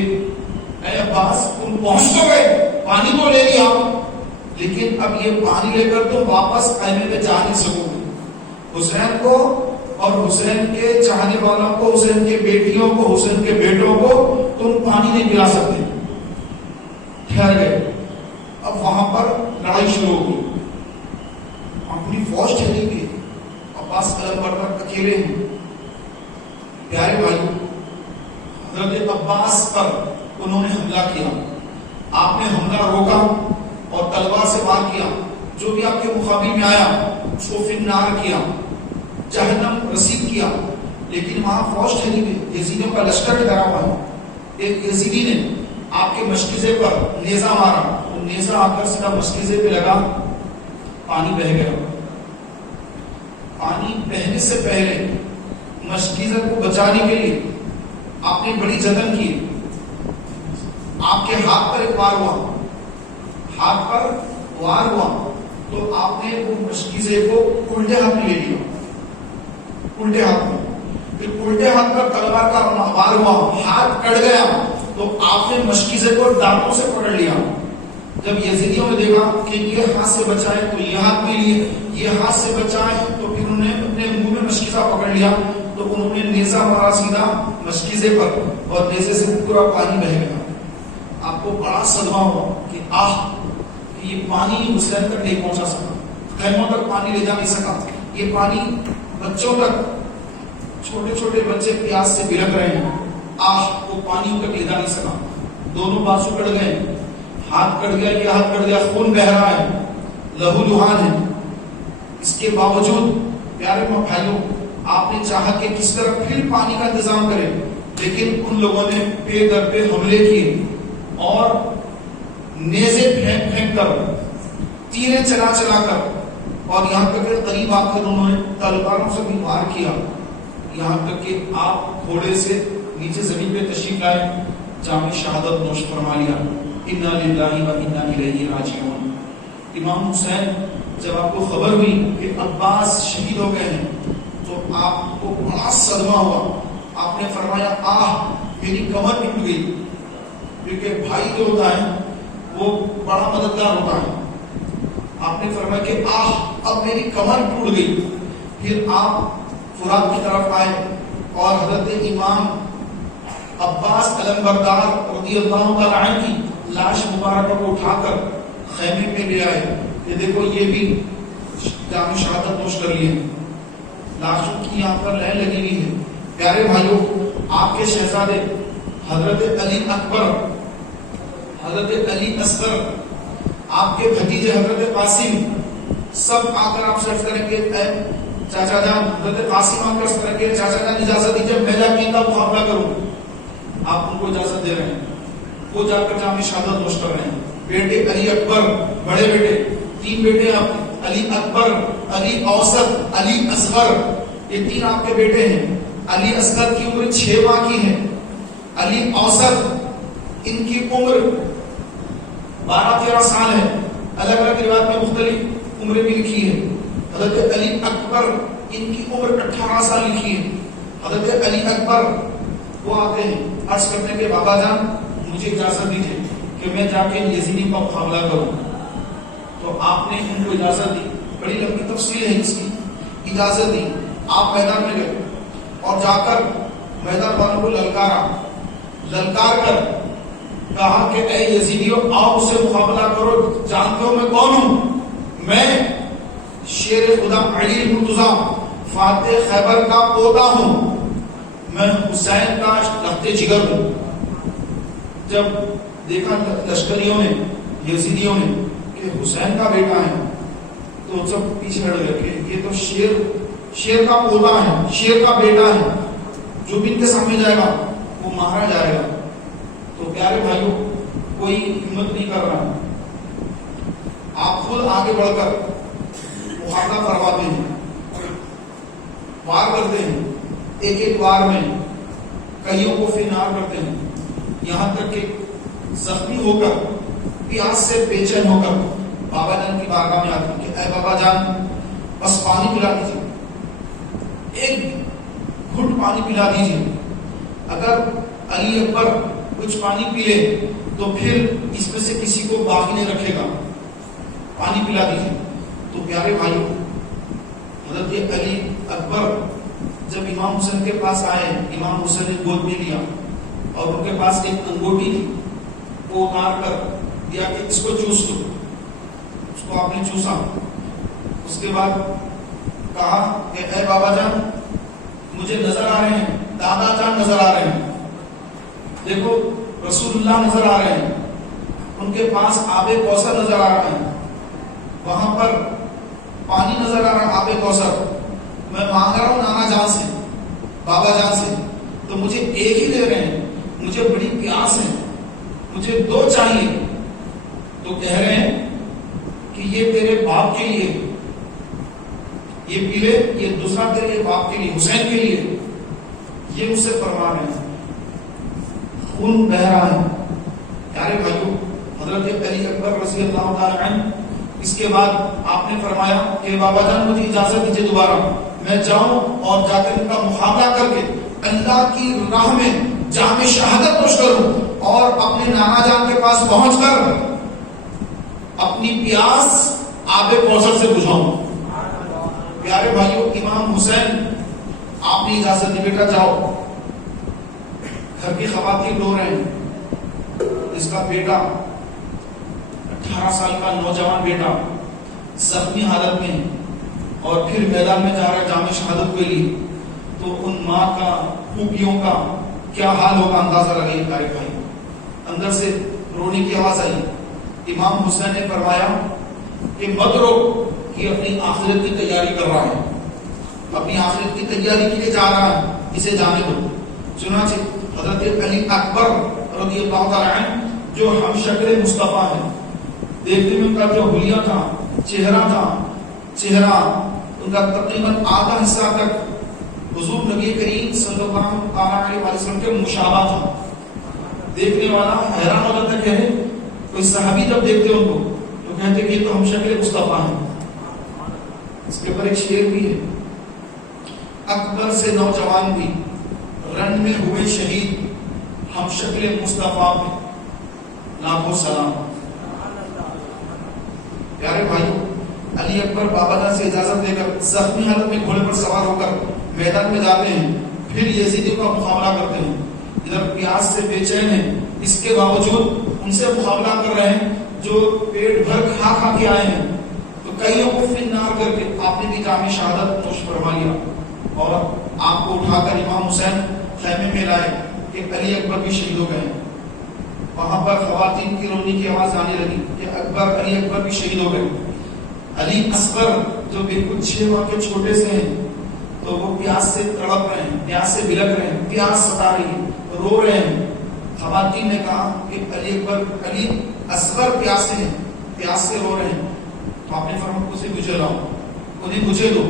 اے عباس تم پہنچ تو گئے، پانی تو لے لیا، لیکن اب یہ پانی لے کر تم واپس خیمے پہ جا نہیں سکو گے۔ حسین کو اور حسین کے چاہنے والوں کو، حسین کے بیٹیوں کو، حسین کے بیٹوں کو تم پانی نہیں پلا سکتے۔ ٹھہر گئے، اب وہاں پر لڑائی شروع ہو گئی، اپنی فوج ٹھہری گئی، عباس علمبردار اکیلے ہیں۔ پیارے بھائیو، حضرت عباس پر انہوں نے حملہ کیا، آپ نے حملہ روکا اور تلوار سے وار کیا، جو بھی آپ کے مقابل میں آیا اس کو فنار کیا، جہنم رسید کیا، لیکن وہاں فوج ٹھہری گئی، یزیدیوں کا لشکر ٹھہرا ہوا ہے۔ ایک یزیدی نے آپ کے مشکیزے پر نیزہ مارا، وہ نیزہ آ کر سیدھا مشکیزے پہ لگا، پانی بہہ گیا۔ پانی بہنے سے پہلے مشکیزہ کو بچانے کے لیے آپ نے بڑی جتن کی، آپ کے ہاتھ پر ایک وار ہوا، ہاتھ پر وار ہوا تو آپ نے وہ مشکیزے کو الٹے ہاتھ میں لے لیا، الٹے ہاتھ میں، پھر الٹے ہاتھ پر تلوار کا وار ہوا، ہاتھ کٹ گیا تو آپ نے مشکیزے کو دانتوں سے پکڑ لیا۔ جب یزیدیوں نے دیکھا کہ یہ ہاتھ سے بچائے تو یہ ہاتھ میں لیے، یہ ہاتھ سے بچائے تو پھر انہوں نے اپنے منہ میں مشکیزہ پکڑ لیا، تو انہوں نے نیزہ مارا سیدھا مشکیزے پر اور نیزے سے پورا پانی بہہ گیا۔ آپ کو بڑا صدمہ ہوا کہ یہ پانی حسین تک نہیں پہنچا سکا، خیموں تک پانی لے جا نہیں سکا، یہ پانی بچوں تک، چھوٹے چھوٹے بچے پیاس سے بلک رہے ہیں، وہ پانی تک لے جا نہیں سکا، دونوں بازو کٹ گئے، ہاتھ کٹ گیا، یہ ہاتھ کٹ گیا، خون بہ رہا ہے، لہو لہان ہے۔ اس کے باوجود پیارے بھائیوں، آپ نے چاہا کہ کس طرح پھر پانی کا انتظام کرے، لیکن ان لوگوں نے پے در پہ حملے کیے اور نیزے پھینک پھینک کر، تیریں چلا چلا کر، اور یہاں تک کہ قریب آ کر انہوں نے تلواروں سے بھی وار کیا، یہاں تک کہ آپ گھوڑے سے نیچے زمین پہ تشریف لائے، جام شہادت نوش فرما لیا۔ انا للہ و انا الیہ راجعون۔ امام حسین جب آپ کو خبر ہوئی کہ عباس شہید ہو گئے ہیں تو آپ کو بڑا صدمہ ہوا، آپ نے فرمایا میری کمر ٹوٹ گئی، کیونکہ بھائی جو ہوتا ہے وہ بڑا مددگار ہوتا ہے۔ آپ نے فرمایا کہ اب میری کمر ٹوٹ گئی۔ پھر آپ فرات کی طرف آئے اور حضرت امام عباس علمبردار رضی اللہ تعالی عنہ کی لاش مبارکہ کو اٹھا کر خیمے میں لے آئے کہ دیکھو یہ بھی جام شہادت نوش کر لیے، لاشوں کی یہاں پر لہر لگی ہوئی ہے۔ پیارے بھائیوں، آپ کے شہزادے حضرت علی اکبر، حضرت علی اصغر، آپ کے بھتیجے حضرت قاسم سب آ کر آپ سے عرض کریں گے اے چاچا جان، حضرت قاسم آ کر عرض کریں گے چاچا جان اجازت دیجیے میں جا کے ان کا مقابلہ کروں. آپ ان کو اجازت دے رہے ہیں، وہ جا کر جامع شہادت نوش کر رہے ہیں. بیٹے علی اکبر، بڑے بیٹے، 3 بیٹے ہیں آپ کے، علی اکبر، علی اوسط، علی اصغر، یہ 3 آپ کے بیٹے ہیں. علی اصغر کی عمر 6 ماہ کی ہے، علی اوسط ان کی عمر 12-13 سال ہے. الگ الگ روایت میں مختلف عمریں بھی لکھی ہے. حضرت علی اکبر ان کی عمر 18 سال لکھی ہے. حضرت علی اکبر وہ آتے ہیں، عرض کرنے کے بابا جان مجھے اجازت دیجیے کہ میں جا کے یزیدی کا مقابلہ کروں. تو آپ نے ان کو اجازت دی. بڑی لمبی تفصیل ہے اس کی. اجازت دی، آپ میدان میں گئے اور جا کر میدان والوں کو للکار کر کہا کہ اے یزیدیو آؤ اس سے مقابلہ کرو. جانتے ہو میں کون ہوں؟ میں شیر خدا علی مرتضی فاتح خیبر کا پوتا ہوں، میں حسین کا رخت جگر ہوں. جب دیکھا لشکریوں نے، یزیدیوں نے کہ حسین کا بیٹا ہے تو سب پیچھے ہٹ گئے کہ یہ تو شیر کا پوتا ہے، شیر کا بیٹا ہے، جو بھی ان کے سامنے جائے گا وہ مارا جائے گا. تو پیارے بھائیوں کوئی ہمت نہیں کر رہا. آپ خود آگے بڑھ کر مقابلہ کرواتے ہیں، وار کرتے ہیں، ایک وار میں کئیوں کو فنار کرتے ہیں، یہاں تک کہ زخمی ہو کر پیاس سے بے چین ہو کر بابا جان کی بارگاہ میں آتے ہیں کہ اے بابا جان بس پانی پلا دیجیے، ایک گھٹ پانی پلا دیجیے. اگر علی اکبر کچھ پانی پی لے تو پھر اس میں سے کسی کو باقی نہیں رکھے گا، پانی پلا دیجیے. تو پیارے بھائیوں حضرت علی اکبر جب امام حسین کے پاس آئے، امام حسین نے گود میں لیا اور ان کے پاس ایک انگوٹی تھی، وہ اتار کر دیا کہ اس کو چوس لو. اس کو آپ نے چوسا. اس کے بعد کہا کہ اے بابا جان مجھے نظر آ رہے ہیں، دادا جان نظر آ رہے ہیں، دیکھو رسول اللہ نظر آ رہے ہیں، ان کے پاس آب کوثر نظر آ رہا ہے، وہاں پر پانی نظر آ رہا ہے، آب کوثر. میں مانگ رہا ہوں نانا جان سے، بابا جان سے، تو مجھے ایک ہی دے رہے ہیں، مجھے بڑی پیاس ہے، مجھے 2 چاہیے. تو کہہ رہے ہیں کہ یہ تیرے باپ کے لیے، یہ پی لے، یہ دوسرا تیرے باپ کے لیے، حسین کے لیے. یہ مجھ سے فرما رہے ہیں، خون بہ رہا ہے. پیارے بھائیوں حضرت علی اکبر رضی اللہ تعالی عنہ اس کے بعد آپ نے فرمایا کہ بابا جان مجھے اجازت دیجیے دوبارہ میں جاؤں اور جا کر ان کا مقابلہ کر کے اللہ کی راہ میں جامع شہادت نوش کروں اور اپنے نانا جان کے پاس پہنچ کر اپنی پیاس آب کوثر سے بجھاؤں. پیارے بھائیوں امام حسین آپ نے اجازت دی، بیٹا جاؤ. گھر کی خواتین رو رہے ہیں، اس کا بیٹا 18 سال کا نوجوان بیٹا زخمی حالت میں اور پھر میدان میں جا رہا ہے جامع شہادت کے لیے. تو ان ماں کا، پھوپھیوں کا کیا حال ہوگا اندازہ لگائیے. پیارے بھائی اندر سے رونے کی آواز آئی. امام حسین نے فرمایا کہ مت رو، یہ اپنی آخرت کی تیاری کر رہا ہے، اپنی آخرت کی تیاری کے لیے جا رہا ہے، اسے جانے دو. چنانچہ حضرت علی اکبر رضی اللہ تعالی عنہ جو ہم شکل مصطفیٰ ہیں، دیکھنے میں ان کا جو حلیہ تھا، چہرہ ان کا تقریباً آدھا حصہ تک حضور نبی کریم صلی اللہ علیہ وسلم کے مشابہ تھا. دیکھنے والا حیران ہو جاتا ہے. کوئی صحابی جب دیکھتے ان کو تو کہتے کہ یہ تو ہم شکل مصطفیٰ ہیں. اس کے اوپر ایک شعر بھی ہے، اکبر سے نوجوان بھی رن میں ہوئے شہید، ہم شکل مصطفیٰ میں لاکھوں سلام. پیارے بھائیوں علی اکبر بابا جان سے اجازت لے کر زخمی حالت میں گھوڑے پر سوار ہو کر میدان میں جاتے ہیں، پھر یزیدیوں کا مقابلہ کرتے ہیں. ادھر پیاس سے بے چین ہیں، اس کے باوجود ان سے مقابلہ کر رہے ہیں جو پیٹ بھر کھا کے آئے ہیں. تو کئیوں کو فنار کر کے آپ نے بھی جامع شہادت نوش فرما لیا اور آپ کو اٹھا کر امام حسین خیمے میں لائے کہ علی اکبر بھی شہید ہو گئے. وہاں پر خواتین کی رونے کی آواز آنے لگی کہ اکبر، علی اکبر بھی شہید ہو گئے. علی اصغر جو بالکل 6 ماہ کے چھوٹے سے ہیں، تو وہ پیاس سے تڑپ رہے ہیں، پیاس سے بلک رہے ہیں، پیاس ستا رہی ہے، رو رہے ہیں. خواتین نے کہا کہ علی اکبر، علی اصغر پیاس سے ہیں، پیاس سے رو رہے ہیں. تو آپ نے فرمایا اسے مجھے لاؤ، انہیں مجھے دو.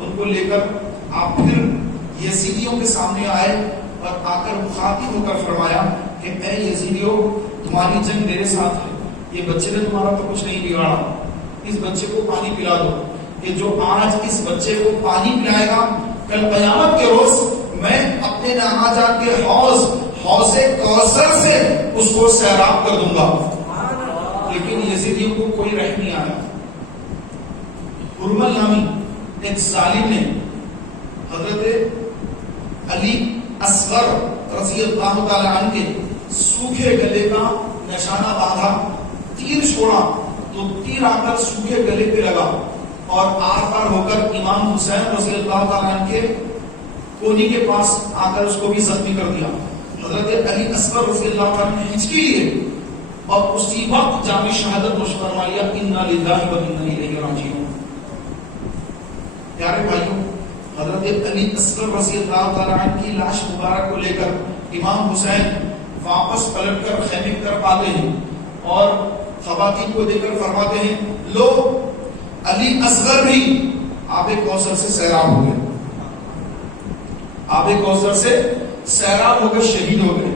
ان کو لے کر آپ پھر یزیدیوں کے سامنے آئے اور آ کر مخاطب ہو کر فرمایا کہ اے یزیدیوں، تمہاری جنگ میرے ساتھ ہے، یہ بچے نے تمہارا تو کچھ نہیں بگاڑا، اس بچے کو پانی پلا دو. کہ جو آج اس بچے کو پانی پلائے گا، کل قیامت کے روز میں اپنے نانا جان کے حوض کوثر سے اس کو سیراب کر دوں گا. لیکن یزیدیوں کو کوئی رحم نہیں آیا. حرمل نامی ایک ظالم نے حضرت علی اصغر رضی اللہ تعالی عنہ کے سوکھے گلے کا نشانہ باندھا، تیر چھوڑا تو تیر آ کر سوکھے گلے پہ لگا اور آر پار ہو کر امام حسین رضی اللہ تعالی عنہ کے کونی کے پاس آ کر اس کو بھی زخمی کر دیا. حضرت علی اصغر رضی اللہ تعالی عنہ نے ہچکی لیے اور اسی وقت جامع شہادت نوش فرما لیا، انا للہ و انا الیہ راجعون. پیارے بھائیوں، حضرت علی اصغر رضی اللہ تعالی عنہ کی لاش مبارک کو لے کر امام حسین واپس پلٹ کر خیمے کی طرف آتے ہیں اور خواتین کو دے کر فرماتے ہیں، لو علی اصغر بھی آب کوثر سے سیراب ہو گئے، آب کوثر سے سیراب ہو کر شہید ہو گئے.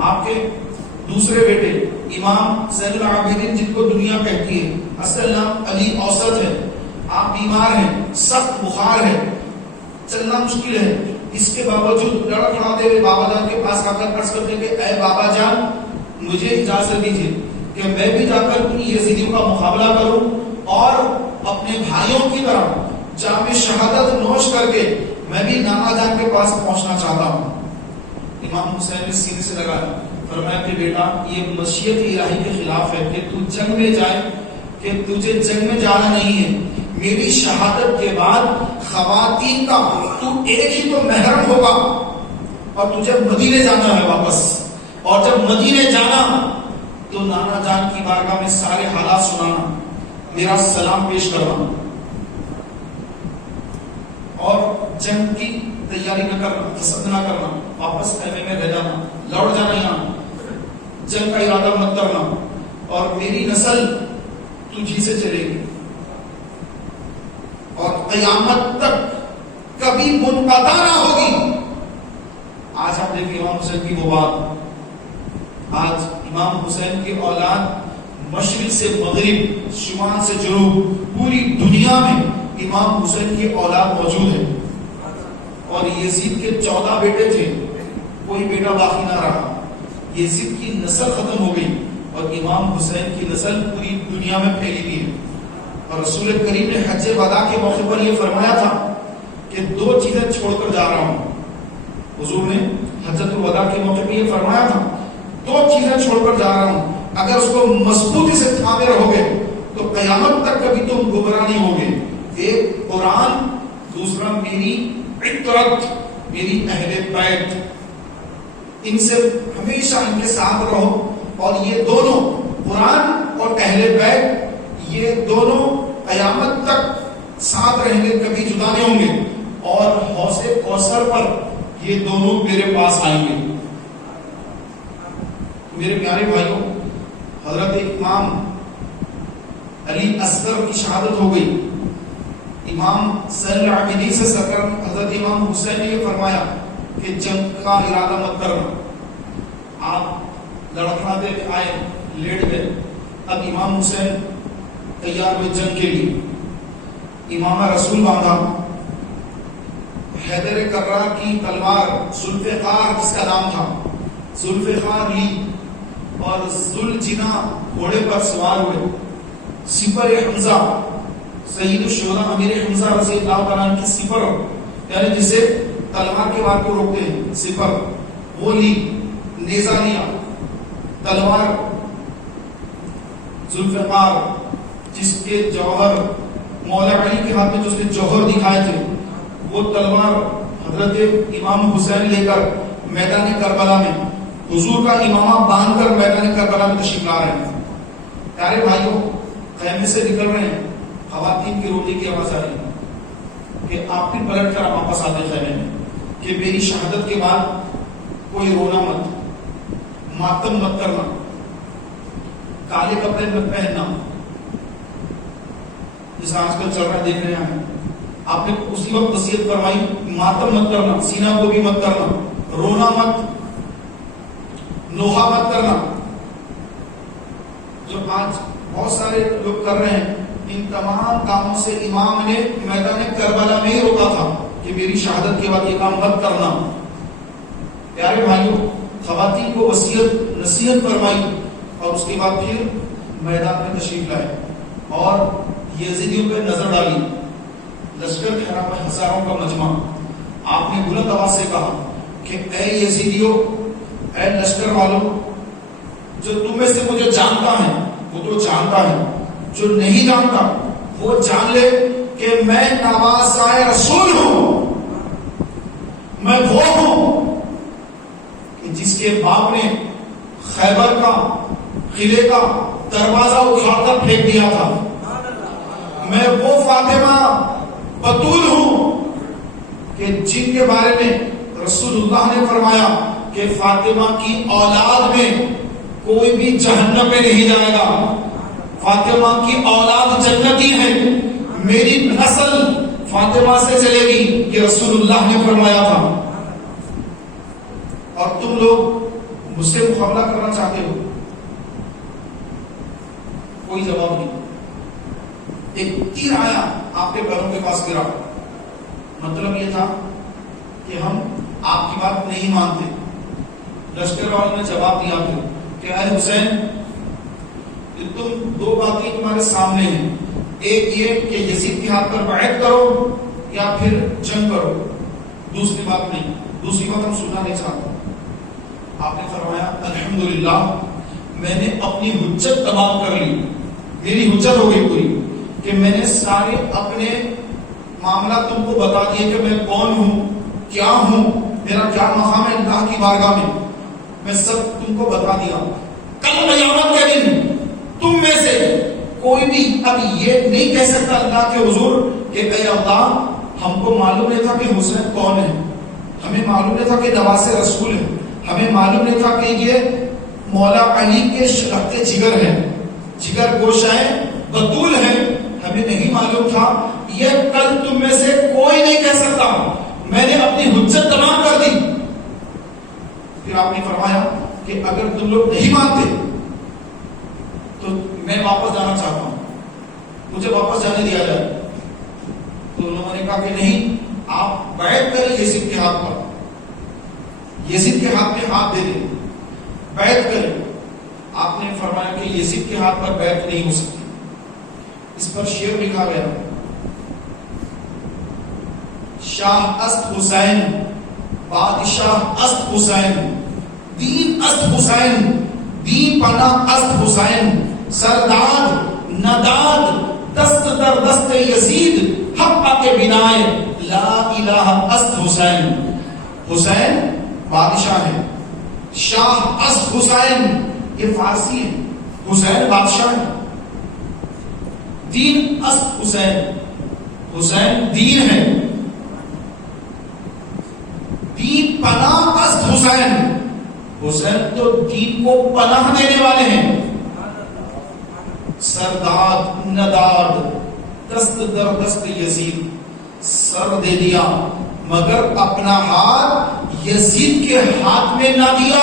آپ کے دوسرے بیٹے امام زین العابدین، جن کو دنیا کہتی ہے، اصل نام علی اوسط ہے، آپ بیمار ہیں، سخت بخار ہے، چلنا مشکل ہے. اس کے باوجود لڑکھڑاتے ہوئے بابا جان کے پاس آ کر عرض کرتے کہ اے بابا جان، مجھے اجازت دیجیے کہ میں بھی جا کر ان یزیدیوں کا مقابلہ کروں اور اپنے بھائیوں کی طرح جامع شہادت نوش کر کے میں بھی نانا جان کے پاس پہنچنا چاہتا ہوں. امام حسین نے سینے سے لگایا، فرمایا کہ بیٹا یہ مشیت الہی کے خلاف ہے کہ تو جنگ میں جائے، کہ تجھے جنگ میں جانا نہیں ہے. میری شہادت کے بعد خواتین کا تو ایک ہی تو محرم ہوگا اور تجھے مدینے جانا ہے واپس. اور جب مدینے جانا تو نانا جان کی بارگاہ میں سارے حالات سنانا، میرا سلام پیش کرنا اور جنگ کی تیاری نہ کرنا، حسد نہ کرنا، واپس خیمے میں رہ جانا، لوٹ جانا، یہاں جنگ کا ارادہ مت کرنا، اور میری نسل تجھی سے چلے گی اور قیامت تک کبھی منقطع نہ ہوگی. آج آپ دیکھیں امام حسین کی وہ بات، آج امام حسین کی اولاد مشرق سے مغرب، شمال سے جنوب، پوری دنیا میں امام حسین کی اولاد موجود ہے. اور یزید کے 14 بیٹے تھے، کوئی بیٹا باقی نہ رہا. یزید کی نسل ختم ہو گئی اور امام حسین کی نسل پوری دنیا میں پھیلی ہوئی ہے. اور رسول کریم نے حج وداع کے موقع پر یہ فرمایا تھا کہ 2 چیزیں چھوڑ کر جا رہا ہوں. حضور نے حجۃ الوداع کے موقع پر یہ فرمایا تھا، 2 چیزیں چھوڑ کر جا رہا ہوں، اگر اس کو مضبوطی سے تھامے رہو گے تو قیامت تک کبھی تم گمراہ نہیں ہوگے. ایک قرآن، دوسرا میری عطرت، میری اہل بیت. ان سے ہمیشہ ان کے ساتھ رہو. اور یہ دونوں قرآن اور اہل بیت، یہ دونوں قیامت تک ساتھ رہیں گے، کبھی جدا نہیں ہوں گے. اور حوض کوثر پر یہ دونوں میرے پاس آئیں گے. میرے پیارے بھائیوں، حضرت امام علی اصغر کی شہادت ہو گئی. امام زین العابدین سے سرکار حضرت امام حسین نے یہ فرمایا کہ جنگ کا ارادہ مت کرنا. آپ لڑکھڑاتے آئے، لیٹ گئے. اب امام حسین تیار ہوئے جنگ کے لیے. امامہ رسول باندھا، حیدر کرار کی تلوار ذوالفقار جس کا نام تھا، ذوالفقار لی اور ذوالجنا گھوڑے پر سوار ہوئے. سپر حمزہ، سید الشہداء امیر حمزہ رضی اللہ تعالیٰ عنہ کی سپر، یعنی جسے تلوار کے وار کو روکتے ہیں، سپر، وہ لی، نیزہ لیا، تلوار. ذوالفقار جس کے جوہر مولا علی کے ہاتھ میں جو اس نے جوہر دکھائے تھے، وہ تلوار حضرت امام حسین لے کر میدان کربلا میں حضور کا امامہ باندھ کر میدان کربلا میں تشریف لا رہے ہیں. پیارے بھائیوں، خیمے سے نکل رہے ہیں، خواتین کی رونے کی آواز آ رہی کہ آپ بھی پلٹ کر واپس آتے خیمے میں کہ میری شہادت کے بعد کوئی رونا مت، ماتم مت کرنا، کالے کپڑے مت پہننا جیسا آج کل چل رہا ہے دیکھ رہے ہیں. آپ نے اسی وقت وصیت فرمائی ماتم مت کرنا، سینہ کو بھی مت کرنا، رونا مت، نوحہ مت کرنا. جو آج بہت سارے لوگ کر رہے ہیں، ان تمام کاموں سے امام نے میدان کربلا میں ہی روکا تھا کہ میری شہادت کے بعد یہ کام مت کرنا. پیارے بھائیوں، خواتین کو وصیت نصیحت فرمائی اور اس کے بعد پھر میدان میں تشریف لائے اور یزیدیوں پہ نظر ڈالی. لشکر ٹھہرا ہوا ہزاروں کا مجمع. آپ نے بلند آواز سے کہا کہ اے یزیدیوں، اے لشکر والوں، جو تم میں سے مجھے جانتا ہے وہ تو جانتا ہے، جو نہیں جانتا وہ جان لے کہ میں نواسۂ رسول ہوں. میں وہ ہوں کہ جس کے باپ نے خیبر کا قلعے کا دروازہ اکھاڑ کر پھینک دیا تھا. میں وہ فاطمہ بطول ہوں کہ جن کے بارے میں رسول اللہ نے فرمایا کہ فاطمہ کی اولاد میں کوئی بھی جہنم میں نہیں جائے گا، فاطمہ کی اولاد جنتی ہے، میری نسل فاطمہ سے چلے گی، یہ رسول اللہ نے فرمایا تھا. اور تم لوگ مجھ سے مقابلہ کرنا چاہتے ہو. کوئی جواب نہیں. ایک تیر آیا آپ کے پیروں کے پاس گرا. مطلب یہ تھا کہ ہم آپ کی بات نہیں مانتے. لشکر والوں نے جواب دیا پھر کہ اے حسین، تم دو باتیں تمہارے سامنے ہیں، ایک یہ کہ یزید کے ہاتھ پر بیعت کرو یا پھر جنگ کرو، دوسری بات نہیں، دوسری بات ہم سننا نہیں چاہتے. آپ نے فرمایا الحمدللہ میں نے اپنی حجت تمام کر لی، میری حجت ہو گئی پوری کہ میں نے سارے اپنے معاملہ تم کو بتا دیے کہ میں کون ہوں، کیا ہوں، میرا کیا مقام ہے اللہ کی بارگاہ میں سب تم کو بتا دیا. کل قیامت کے دن تم میں سے کوئی بھی اب یہ نہیں کہہ سکتا اللہ کے حضور کہ اے اللہ ہم کو معلوم نہیں تھا کہ حسین کون ہے، ہمیں معلوم نہیں تھا کہ نواسۂ رسول ہے، ہمیں معلوم نہیں تھا کہ یہ مولا علی کے شرحت جگر ہیں، جگر گوشائیں بطول ہیں، ہمیں نہیں معلوم تھا. یہ کل تم میں سے کوئی نہیں کہہ سکتا، میں نے اپنی حجت تمام کر دی. پھر آپ نے فرمایا کہ اگر تم لوگ نہیں مانتے تو میں واپس جانا چاہتا ہوں، مجھے واپس جانے دیا جائے. تو انہوں نے کہا کہ نہیں، آپ بیعت کریں یزید کے ہاتھ پر، یزید کے ہاتھ میں ہاتھ دے دیں، بیعت کریں. آپ نے فرمایا کہ یزید کے ہاتھ پر بیعت نہیں ہو سکتی. اس پر شعر لکھا گیا، شاہ است حسین، بادشاہ است حسین، دین است حسین، دی پناہ است حسین، سرداد نداد دست در دست یزید، حق کے بنائے لا الہ است حسین. حسین بادشاہ ہے، شاہ است حسین یہ فارسی ہے، حسین بادشاہ ہے. دین است حسین، حسین دین ہے. دین پناہ است حسین، حسین تو دین کو پناہ دینے والے ہیں. سرداد نداد دست در دست یزید، سر دے دیا مگر اپنا ہاتھ یزید کے ہاتھ میں نہ دیا.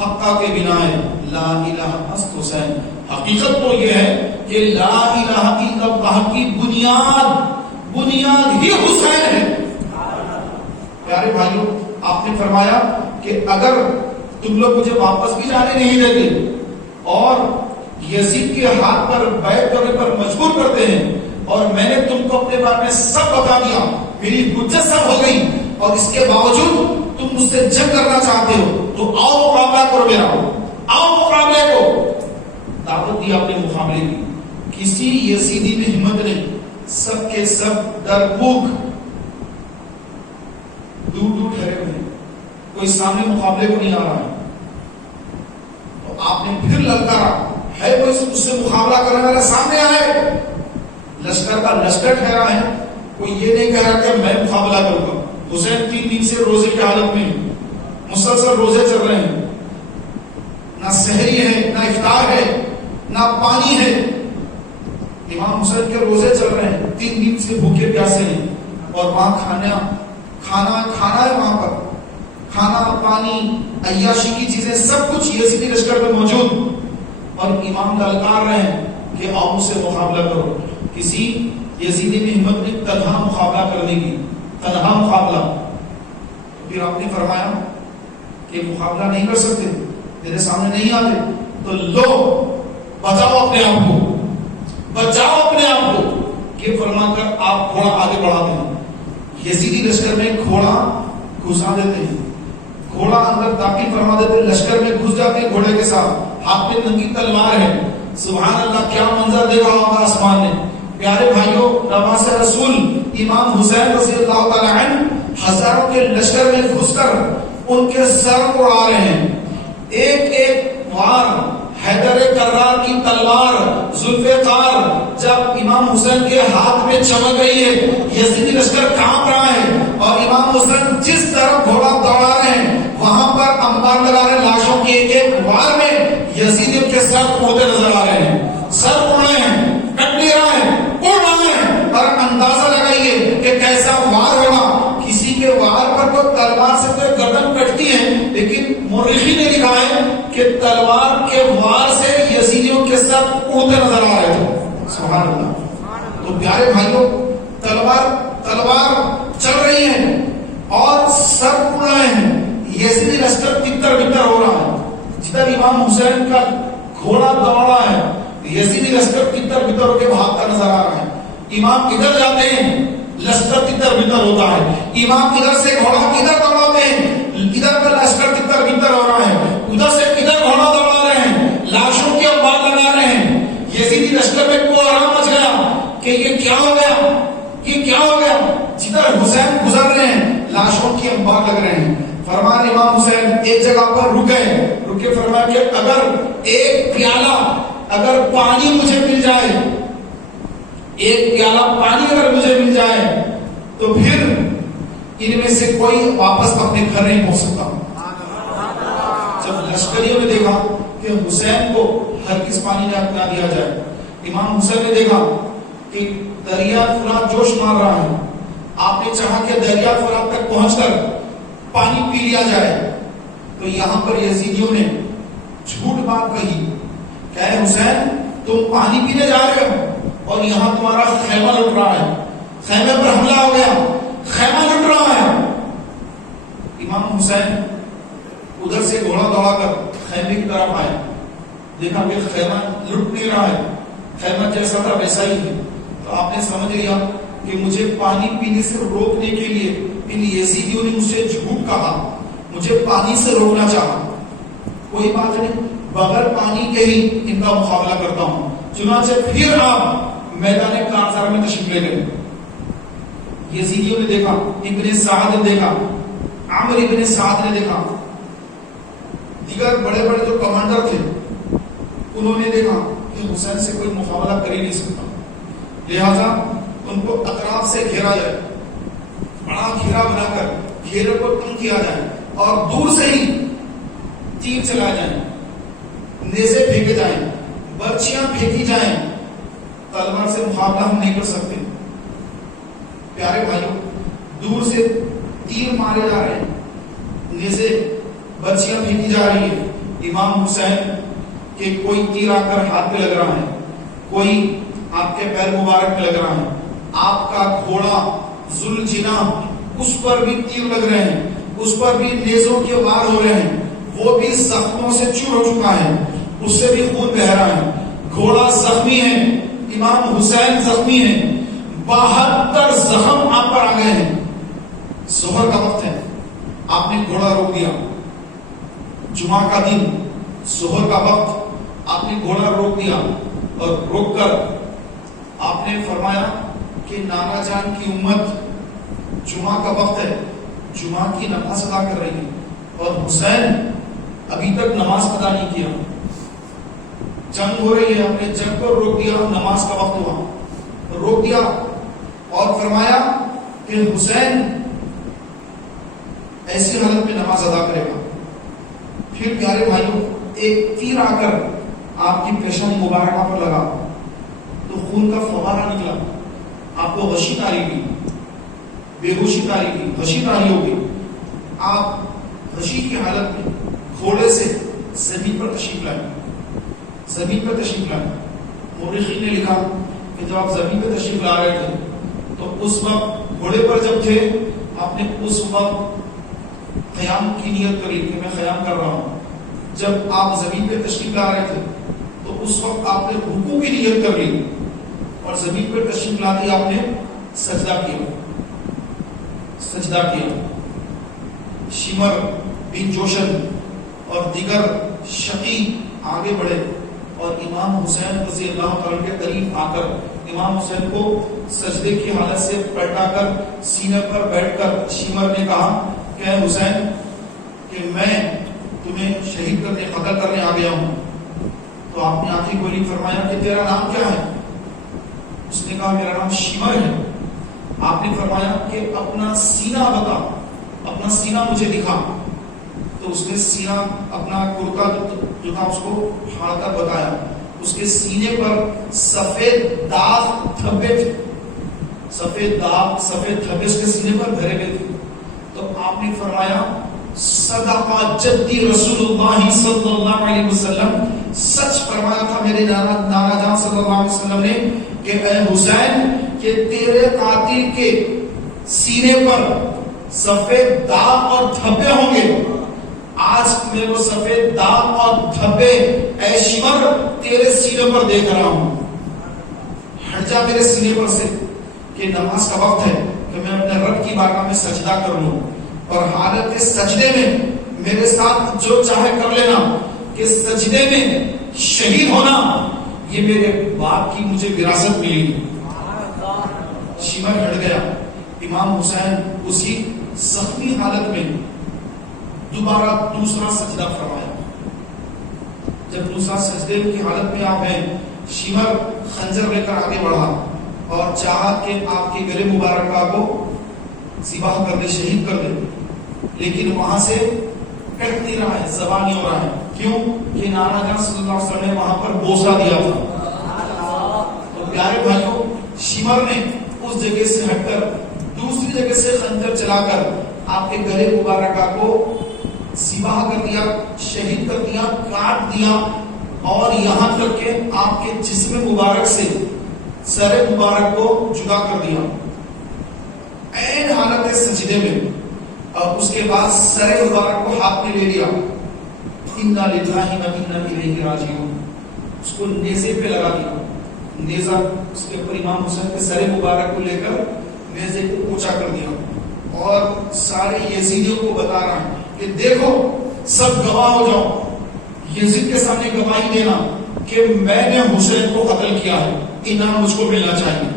حقہ کے بنا لا الہ است حسین. حقیقت تو یہ ہے کہ لا الہ الا اللہ کی بنیاد ہی حسین ہے. پیارے بھائیوں، آپ نے فرمایا کہ اگر تم لوگ مجھے واپس بھی جانے نہیں دیتے اور یزید کے ہاتھ پر بیعت کرنے پر مجبور کرتے ہیں اور میں نے تم کو اپنے بارے میں سب بتا دیا، میری حجت سب ہو گئی، اور اس کے باوجود تم مجھ سے جنگ کرنا چاہتے ہو تو آؤ مقابلہ کرو میرا، آؤ مقابلے کو. دعوت دی آپ نے مقابلے کی. کسی یزیدی میں ہمت نہیں، سب کے سب ڈرپوک دور دور ٹھہرے ہوئے ہیں، کوئی سامنے مقابلے کو نہیں آ رہا ہے. تو آپ نے پھر للکارا، ہے کوئی اس سے مقابلہ کرنے والا سامنے آئے. لشکر کا لشکر ٹھہرا ہے، کوئی یہ نہیں کہہ رہا کہ میں مقابلہ کروں گا. حسین 3 دن سے روزے کی حالت میں مسلسل روزے چل رہے ہیں، نہ سحری ہے، نہ افطار ہے، نہ پانی ہے. امام حسین کے روزے چل رہے ہیں، 3 دن سے بھوکے پیاسے ہیں، اور وہاں کھانا ہے، وہاں پر کھانا، پانی، عیاشی کی چیزیں سب کچھ یزیدی لشکر میں موجود. اور امام للکار رہے ہیں کہ آؤ مجھ سے مقابلہ کرو. کسی یزیدی میں ہمت نہیں تنہا مقابلہ کرنے کی، تنہا مقابلہ. پھر آپ نے فرمایا کہ مقابلہ نہیں کر سکتے، میرے سامنے نہیں آتے تو لو بچاؤ اپنے آپ کو، بچاؤ اپنے آپ کو. یہ فرما کر آپ گھوڑا آگے بڑھاتے ہیں. یزیدی لشکر میں گھوڑا گھسا دیتے ہیں، گھوڑا اندر داخل فرما دیتے ہیں، لشکر میں گھس جاتے ہیں گھوڑے کے ساتھ. ہاتھ میں ننگی تلوار ہے. سبحان اللہ، کیا منظر دیکھا ہوگا آسمان نے. پیارے بھائیوں، نواز رسول امام حسین رضی اللہ تعالی عنہ ہزاروں کے لشکر میں گھس کر ان کے سر اڑا رہے ہیں. ایک ایک وار حیدر کرار کی تلوار ذوالفقار جب امام حسین کے ہاتھ میں چمک رہی ہے، یزیدی لشکر کانپ رہا ہے، اور امام حسین جس طرف گھوڑا دوڑا رہے ہیں وہاں پر انبار لگا رہے. لاشوں کی ایک ایک وار میں یزیدیوں کے سر اڑتے نظر آ رہے ہیں. سر اڑ رہے ہیں، کٹ نہیں رہا ہے، اڑ رہے ہیں. اور اندازہ لگائیے کہ کیسا وار ہوگا. کسی کے وار پر تو تلوار سے تو گردن کٹتی ہے، لیکن مورخین نے لکھا ہے کہ تلوار کے وار سے یزیدیوں کے سر اڑتے نظر آ رہے تھے. سبحان اللہ. تو پیارے بھائیوں، تلوار چل رہی ہے اور سر اڑ رہے ہیں. یزیدی لشکر تتر بتر ہو رہا ہے. جدھر امام حسین کا گھوڑا دوڑا ہے، یزیدی لشکر تتر بتر ہو کے بھاگتا نظر آ رہا ہے. امام ادھر جاتے ہیں، لشکر تتر بتر ہوتا ہے. امام ادھر سے گھوڑا ادھر دوڑاتے ہیں، ادھر کا لشکر تتر بتر ہو رہا ہے. ادھر سے ادھر گھوڑا دوڑا رہے ہیں، لاشوں کی انبار لگا رہے ہیں. یزیدی لشکر میں کوہرام مچ گیا کہ یہ کیا ہو گیا، یہ کیا ہو گیا. جدھر حسین گزر رہے ہیں لاشوں کی انبار لگ رہے ہیں. فرمان امام حسین ایک جگہ پر رک کے فرمایا کہ اگر ایک پیالہ اگر پانی مجھے مل جائے، ایک پیالہ پانی اگر مجھے مل جائے تو پھر ان میں سے کوئی واپس اپنے گھر نہیں پہنچ سکتا. جب لشکریوں نے دیکھا کہ حسین کو ہرگز پانی نہ دیا جائے، امام حسین نے دیکھا کہ دریا فرات جوش مار رہا ہے. آپ نے چاہا کہ دریا فرات تک پہنچ کر پانی پی لیا جائے، تو یہاں پر یزیدیوں نے جھوٹ بات کہی کہ اے حسین، تم پانی پینے جا رہے ہو اور یہاں تمہارا خیمہ لٹ رہا ہے، خیمے پر حملہ ہو گیا، خیمہ لٹ رہا ہے. امام حسین ادھر سے گھوڑا دوڑا کر خیمے کی طرف آئے، دیکھا کہ خیمہ لٹ نہیں رہا ہے، خیمہ جیسا تھا ویسا ہی ہے. تو آپ نے سمجھ لیا کہ مجھے پانی پینے سے روکنے کے لیے ان یزیدیوں نے مجھ سے جھوٹ کہا، مجھے پانی سے روکنا چاہا. کوئی بات نہیں، بغیر پانی کے ہی ان کا مقابلہ کرتا ہوں. چنانچہ پھر آپ میدان کارزار میں تشریف لے گئے. یزیدیوں نے دیکھا، ابن سعد نے دیکھا، عمرو ابن سعد نے دیکھا، دیگر بڑے بڑے جو کمانڈر تھے انہوں نے دیکھا کہ حسین سے کوئی مقابلہ کر ہی نہیں سکتا، لہذا ان کو اطراف سے گھیرا جائے، بڑا گھیرا بنا کر گھیرے کو تنگ کیا جائے اور دور سے ہی تیر چلائے جائیں، نیزے پھینکے جائیں، برچیاں پھینکی جائیں. تلوار سے مقابلہ ہم نہیں کر سکتے. پیارے بھائیوں، دور سے تیر مارے جا رہے ہیں، نیزے برچیاں پھینکی جا رہی ہے. امام حسین کہ کوئی تیر آ کر ہاتھ پہ لگ رہا ہے، کوئی آپ کے پیر مبارک پہ لگ رہا ہے، آپ کا گھوڑا ذوالجنا اس پر بھی تیر لگ رہے ہیں، اس پر بھی نیزوں کے وار ہو رہے ہیں، وہ بھی زخموں سے چور ہو چکا ہے، اس سے بھی خون بہ رہا ہے. گھوڑا زخمی ہے، امام حسین زخمی ہیں، 72 زخم آپ پر آ گئے ہیں. ظہر کا وقت ہے، آپ نے گھوڑا روک دیا. جمعہ کا دن، ظہر کا وقت، آپ نے گھوڑا روک دیا اور روک کر آپ نے فرمایا کہ نانا جان کی امت، جمعہ کا وقت ہے، جمعہ کی نماز ادا کر رہی ہے اور حسین ابھی تک نماز ادا نہیں کیا. جنگ ہو رہی ہے، ہم نے جنگ کو روک دیا، نماز کا وقت ہوا. روک دیا اور فرمایا کہ حسین ایسی حالت میں نماز ادا کرے گا. پھر پیارے بھائیوں ایک تیر آ کر آپ کی پیشانی مبارکہ پر لگا تو خون کا فوارہ نکلا. آپ کو غشی طاری ہوئی, بے ہوشی طاری ہوئی, غشی طاری ہو گئی. آپ غشی کی حالت میں گھوڑے سے زمین پر تشریف لائے. زمین پر تشریف لائے. مورخین نے لکھا کہ جب آپ زمین پہ تشریف لا رہے تھے تو اس وقت گھوڑے پر جب تھے آپ نے اس وقت قیام کی نیت کری کہ میں قیام کر رہا ہوں. جب آپ زمین پہ تشریف لا رہے تھے تو اس وقت آپ نے رکوع کی نیت کر لی اور زمین پہ تشریف لاتے آپ نے سجدہ کیا. سجدہ کیا. شمر بن جوشن اور دیگر شقی آگے بڑھے اور امام حسین رضی اللہ تعالیٰ کے قریب آ کر امام حسین کو سجدے کی حالت سے پلٹا کر سینے پر بیٹھ کر شمر نے کہا کہ اے حسین کہ میں تمہیں شہید کرنے قتل کرنے آ گیا ہوں. تو آپ نے آنکھیں کھولی, فرمایا کہ تیرا نام کیا ہے؟ اس نے کہا میرا نام شمر ہے. آپ نے فرمایا کہ اپنا سینہ بتا, اپنا سینہ مجھے دکھا. تو اس نے سینہ اپنا کرتا جو تھا اس کو پھاڑ کر بتایا. اس کے سینے پر سفید داغ دھبے تھے. سفید داغ سفید دھبے اس کے سینے پر دھرے ہوئے تھے. تو آپ نے فرمایا صدقہ جدی رسول اللہ صلی اللہ علیہ وسلم, سچ فرمایا تھا میرے نانا جان صلی اللہ علیہ وسلم نے کہ اے حسین کہ تیرے قاتل کے سینے پر سفید داغ اور دھبے ہوں گے. آج میں وہ سفید داغ اور دھبے اے شمر تیرے سینے پر دیکھ رہا ہوں. ہٹ جا میرے سینے پر سے کہ نماز کا وقت ہے کہ میں اپنے رب کی بارگاہ میں سجدہ کر لوں, اور حالت سجدے میں میرے ساتھ جو چاہے کر لینا کہ سجدے میں شہید ہونا یہ میرے باپ کی مجھے وراثت ملی. شمر ہٹ گیا. امام حسین اسی زخمی حالت میں دوبارہ دوسرا سجدہ فرمایا. جب دوسرا سجدے کی حالت میں آپ ہیں, شمر خنجر لے کر آگے بڑھا اور چاہا کہ آپ کے گلے مبارکہ کو ذبح کر دے, شہید کر دے. لیکن وہاں سے کٹ نہیں رہا ہے, زبان نہیں ہو رہا ہے. کیوں کہ نانا جان صلی اللہ علیہ وسلم نے وہاں پر بوسہ دیا تھا. تو پیارے بھائیوں شمر نے اس جگہ سے ہٹ کر دوسری جگہ سے خنجر چلا کر آپ کے گلے مبارکہ کو ذبح کر دیا, شہید کر دیا, کاٹ دیا, اور یہاں تک کہ آپ کے جسم مبارک سے سر مبارک کو جدا کر دیا عین حالت سجدے میں. اور اس کے بعد سر مبارک کو ہاتھ میں لے لیا, انا للہ و انا الیہ راجعون, اس کو نیزے پہ لگا دیا. نیزہ اس کے اوپر امام حسین کے سر مبارک کو لے کر نیزے کو اونچا کر دیا اور سارے یزیدیوں کو بتا رہا ہے کہ دیکھو سب گواہ ہو جاؤ, یزید کے سامنے گواہی دینا کہ میں نے حسین کو قتل کیا ہے, انعام مجھ کو ملنا چاہیے.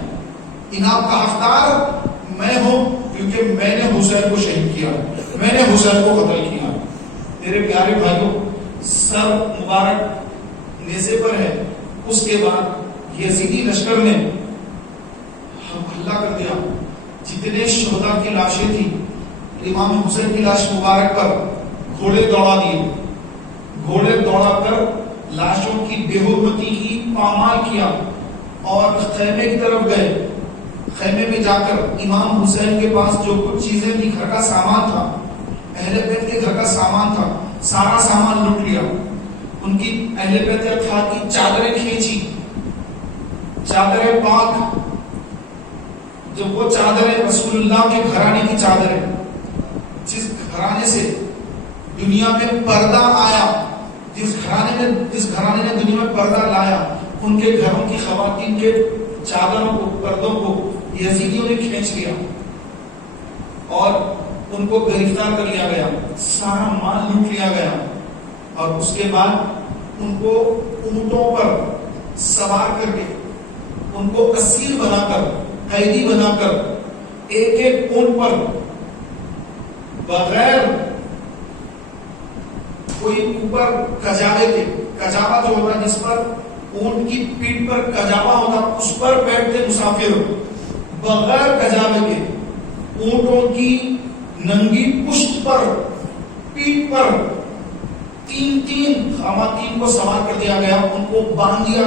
انعام کا حقدار میں ہوں کیونکہ میں نے حسین کو شہید کیا, میں نے حسین کو قتل کیا. میرے پیارے بھائیوں سر مبارک نیزے پر ہے. اس کے بعد یزیدی لشکر نے حملہ کر دیا. جتنے شہداء کی لاشیں تھی امام حسین کی لاش مبارک پر گھوڑے دوڑا دیے. گھوڑے دوڑا کر لاشوں کی بے حرمتی کی پامال کیا اور خیمے کی طرف گئے. خیمے میں جا کر امام حسین کے پاس جو کچھ چیزیں تھی, گھر کا سامان تھا, اہل بیت کے گھر کا سامان تھا, سارا سامان لوٹ لیا. ان کی اہل بیت اطہار کی چادریں کھینچی, چادریں پاک, جو وہ چادریں رسول اللہ کے گھرانے کی چادریں, جس گھرانے سے دنیا میں پردہ آیا, جس گھرانے نے دنیا میں پردہ لایا, ان کے گھروں کی خواتین کے چادروں کو, پردوں کو یزیدیوں نے کھینچ لیا اور ان کو گرفتار کر لیا گیا, سارا مال لوٹ لیا گیا. اور اس کے بعد ان کو اونٹوں پر سوار کر کے, ان کو اسیر بنا کر, قیدی بنا کر, ایک ایک اونٹ پر بغیر کوئی اوپر کجاوے کے, کجاوا جو ہوتا ہے جس پر اونٹ کی پیٹھ پر کجاوا ہوتا، اس پر بیٹھتے مسافر بغیر کجاوے کے. اونٹوں کی ننگی پشت پر، پیٹھ پر تین خواتین کو سوار کر دیا گیا، ان کو باندھ دیا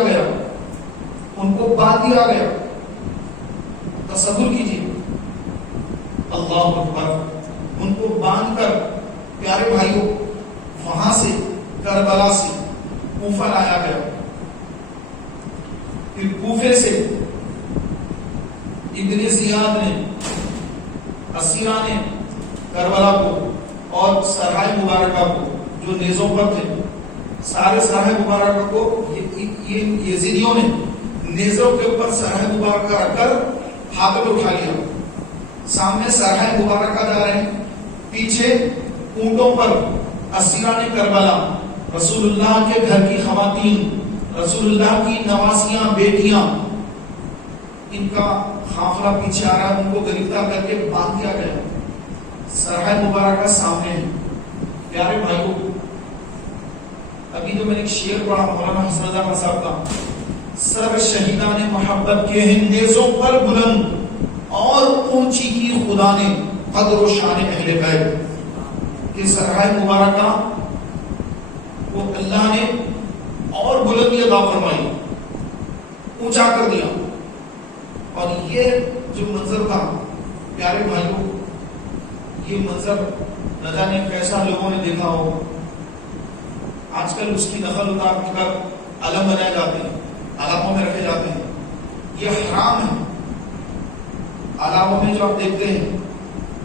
گیا. تصور کیجیے، اللہ اکبر. ان کو باندھ کر پیارے بھائیوں وہاں سے کربلا سے کوفہ لایا گیا. پھر کوفے سے ابن زیاد نے، اسیرہ نے کربلا کو اور سرائے مبارکہ کو جو نیزوں پر تھے، سارے سرائے مبارکہ کو یہ یزیدیوں نے نیزوں کے اوپر سرائے مبارکہ رکھ کر ہاتھ میں اٹھا لیا. سامنے سرائے مبارکہ جا رہے ہیں، پیچھے اونٹوں پر اسیرہ نے کربلا، رسول اللہ کے گھر کی خواتین، رسول اللہ کی نواسیاں، بیٹیاں، ان کا قافلہ پیچھے آ رہا ہے. ان کو گرفتار کر کے باندھ دیا گیا. سرائے مبارکہ سامنے ہے. پیارے بھائیوں، ابھی جو میں نے ایک شعر پڑھا مولانا حسن رضا خان صاحب کا، سر شہیدان محبت کے ہیں نیزوں پر بلند اور اونچی کی خدا نے قدر و شان اہل بیت. کہ سرائے مبارکہ کو اللہ نے اور بلندی عطا فرمائی، اونچا کر دیا. اور یہ جو منظر تھا پیارے بھائیوں، یہ منظر نہ جانے کیسا لوگوں نے دیکھا ہو. آج کل اس کی نقل اتار کر علم بنائے جاتے ہیں، علاموں میں رکھے جاتے ہیں. یہ حرام ہے. علاموں میں جو آپ دیکھتے ہیں،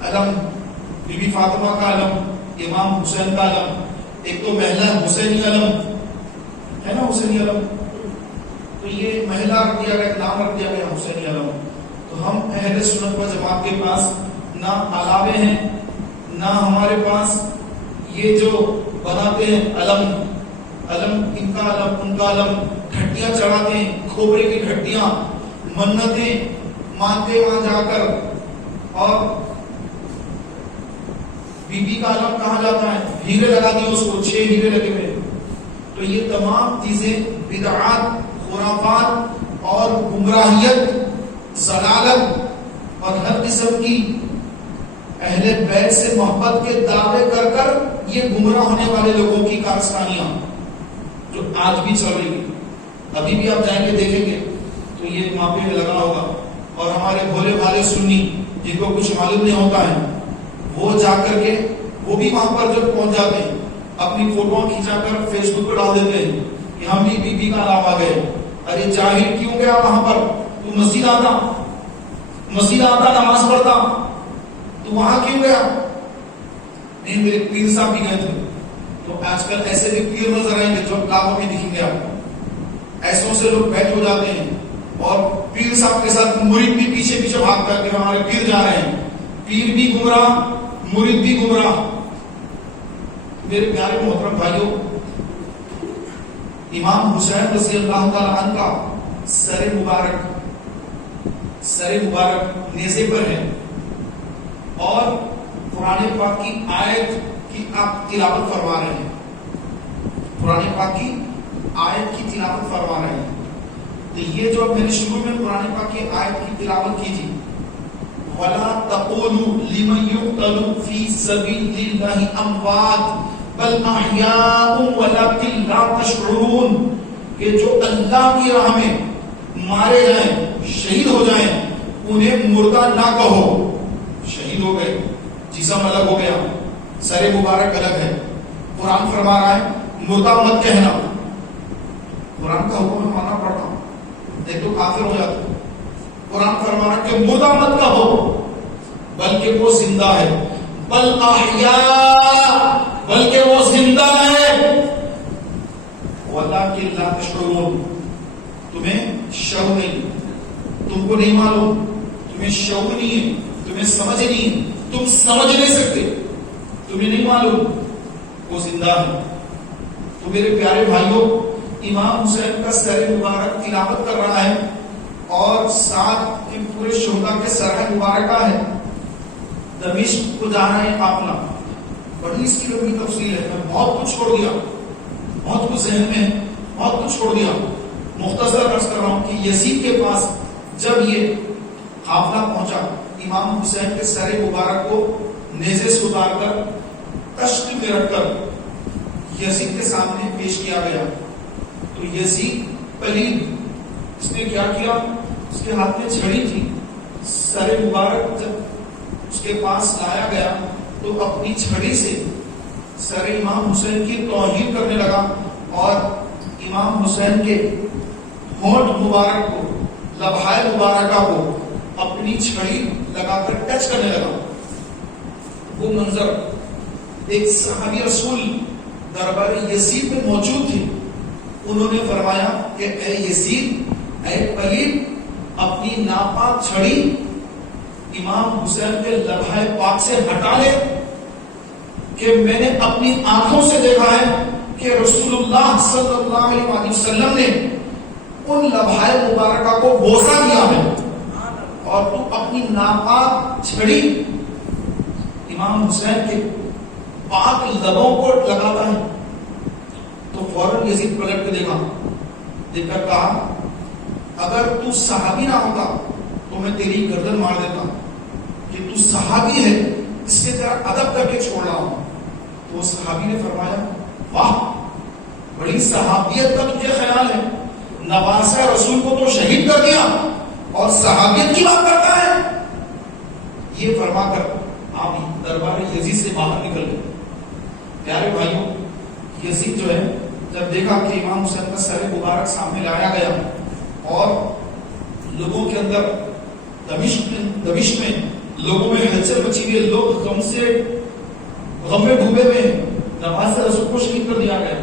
علم بی بی فاطمہ کا علم، امام حسین کا علم، ایک تو محلہ حسینی علم ہے نا، حسینی علم، تو یہ محلہ رکھ دیا گیا، نام رکھ دیا گیا حسینی علم. تو ہم اہل سنت و جماعت کے پاس نہ علاوے ہیں، نہ ہمارے پاس یہ جو بناتے ہیں علم ان کا علم ان کا علم، گھٹیاں چڑھاتے ہیں، کھوپڑے کی گھٹیاں، منتیں مانتے وہاں جا کر. اور بی بی کا علم کہا جاتا ہے، ہیرے لگا دیے اس کو، 6 ہیرے لگے ہوئے. تو یہ تمام چیزیں بدعات، خرافات اور گمراہیت، ضلالت اور ہر قسم کی اہل بیت سے محبت کے دعوے کر کر یہ گمراہ ہونے والے لوگوں کی کارستانیاں جو آج بھی چل رہی ہیں. ابھی بھی آپ جائیں گے دیکھیں گے تو یہ ماپے میں لگا ہوگا. اور ہمارے بھولے بھالے سنی جن کو کچھ معلوم نہیں ہوتا ہے، وہ جا کر کے وہ بھی وہاں پر جب پہنچ جاتے ہیں، اپنی فوٹو کھینچا کر فیس بک پر ڈال دیتے ہیں کہ ہم بھی بی بی کا نام آ گئے. ارے جاہل کیوں گیا وہاں پر؟ تو مسجد آتا نماز پڑھتا، تو وہاں کیوں گیا؟ نہیں، میرے پیر صاحب بھی گئے تھے. تو آج کل ایسے بھی پیر نظر آئیں گے جو کتابوں میں دکھیں گے آپ کو. ایسوں سے لوگ بیٹھ ہو جاتے ہیں اور پیر صاحب کے ساتھ مرید بھی پیچھے پیچھے بھاگ کر کے ہمارے پیر جا رہے ہیں. پیر بھی گمراہ، مرید بھی گمراہ. میرے پیارے محترم بھائیوں، امام حسین رضی اللہ تعالی عنہ کا سر مبارک نیزے پر ہے اور قرآن پاک کی آیت کی آپ تلاوت فرما رہے ہیں. قرآن پاک کی آیت کی تلاوت فرما رہے ہیں. تو یہ جو میں نے شروع میں قرآن پاک کی آیت کی تلاوت کی تھی، وَلَا تَقُولُوا لِمَنْ يُقْتَلُ فِي سَبِيلِ اللَّهِ أَمْوَاتٌ بَلْ أَحْيَاءٌ وَلَكِنْ لَا تَشْعُرُونَ، کہ جو اللہ کی راہ میں مارے جائیں، شہید ہو جائیں، انہیں مردہ نہ کہو. شہید ہو گئے، جسم الگ ہو گیا، سر مبارک الگ ہے. قرآن فرما رہا ہے مردہ مت کہنا. قرآن کا حکم ماننا پڑتا، ایک تو کافر ہو جاتا. قرآن فرما رہا ہے کہ مردہ مت کہو بلکہ وہ زندہ ہے. بل احیاء، بلکہ وہ زندہ ہے. وَلَٰكِن لَا تَشْعُرُونَ، تمہیں شعور نہیں، تم کو نہیں معلوم، تمہیں شعور نہیں ہے، تمہیں سمجھ نہیں ہے، تم سمجھ نہیں سکتے، تمہیں نہیں معلوم وہ زندہ ہے. تو میرے پیارے بھائیوں، امام حسین کا سر مبارک تلاوت کر رہا ہے اور ساتھ ان پورے شہداء کے سر مبارکہ ہے. دمشق کو جا رہے ہیں قافلہ. بڑی اس کی لمبی تفصیل ہے، میں بہت کچھ چھوڑ دیا، بہت کچھ ذہن میں ہے، بہت کچھ چھوڑ دیا. مختصر عرض کر رہا ہوں کہ یزید کے پاس جب یہ قافلہ پہنچا، امام حسین کے سر مبارک کو نیزے سے اتار کر کشت میں رکھ کر یزید کے سامنے پیش کیا گیا، تو یزید پلید اس نے کیا کیا، اس کے ہاتھ میں چھڑی تھی، سر مبارک جب اس کے پاس لایا گیا تو اپنی چھڑی سے سر امام حسین کی توہین کرنے لگا اور امام حسین کے ہونٹ مبارک کو، لبھائے مبارکہ کو اپنی چھڑی لگا کر ٹچ کرنے لگا۔ وہ منظر ایک صحابی رسول دربار یزید میں موجود تھے، انہوں نے فرمایا کہ اے یزید، اے پلید، اپنی ناپاک چھڑی امام حسین کے لبھائے پاک سے ہٹا لے، کہ میں نے اپنی آنکھوں سے دیکھا ہے کہ رسول اللہ صلی اللہ علیہ وسلم نے ان لبھائے مبارکہ کو بوسہ دیا ہے، اور تو اپنی ناپاک چھڑی امام حسین کے پاک لبوں کو لگاتا ہے۔ تو فوراً یزید پلٹ کے دیکھ کر کہا، اگر تو صحابی نہ ہوتا تو میں تیری گردن مار دیتا، کہ تو صحابی ہے اس کے طرح ادب کر کے چھوڑ رہا ہوں۔ تو وہ صحابی نے فرمایا، واہ، بڑی صحابیت کا تجھے خیال ہے، نواسہ رسول کو تو شہید کر دیا اور صحابیت کی بات کرتا ہے۔ یہ فرما کر آپ دربار یزید سے باہر نکل گئے۔ پیارے بھائیوں، یزید جو ہے جب دیکھا کہ امام حسین کا سر مبارک سامنے لایا گیا اور لوگوں کے اندر دمشق میں لوگوں میں ہلچل مچی ہوئی ہے، لوگ غم میں ڈوبے ہوئے ہیں، نواسہ رسول کو شہید کر دیا گیا،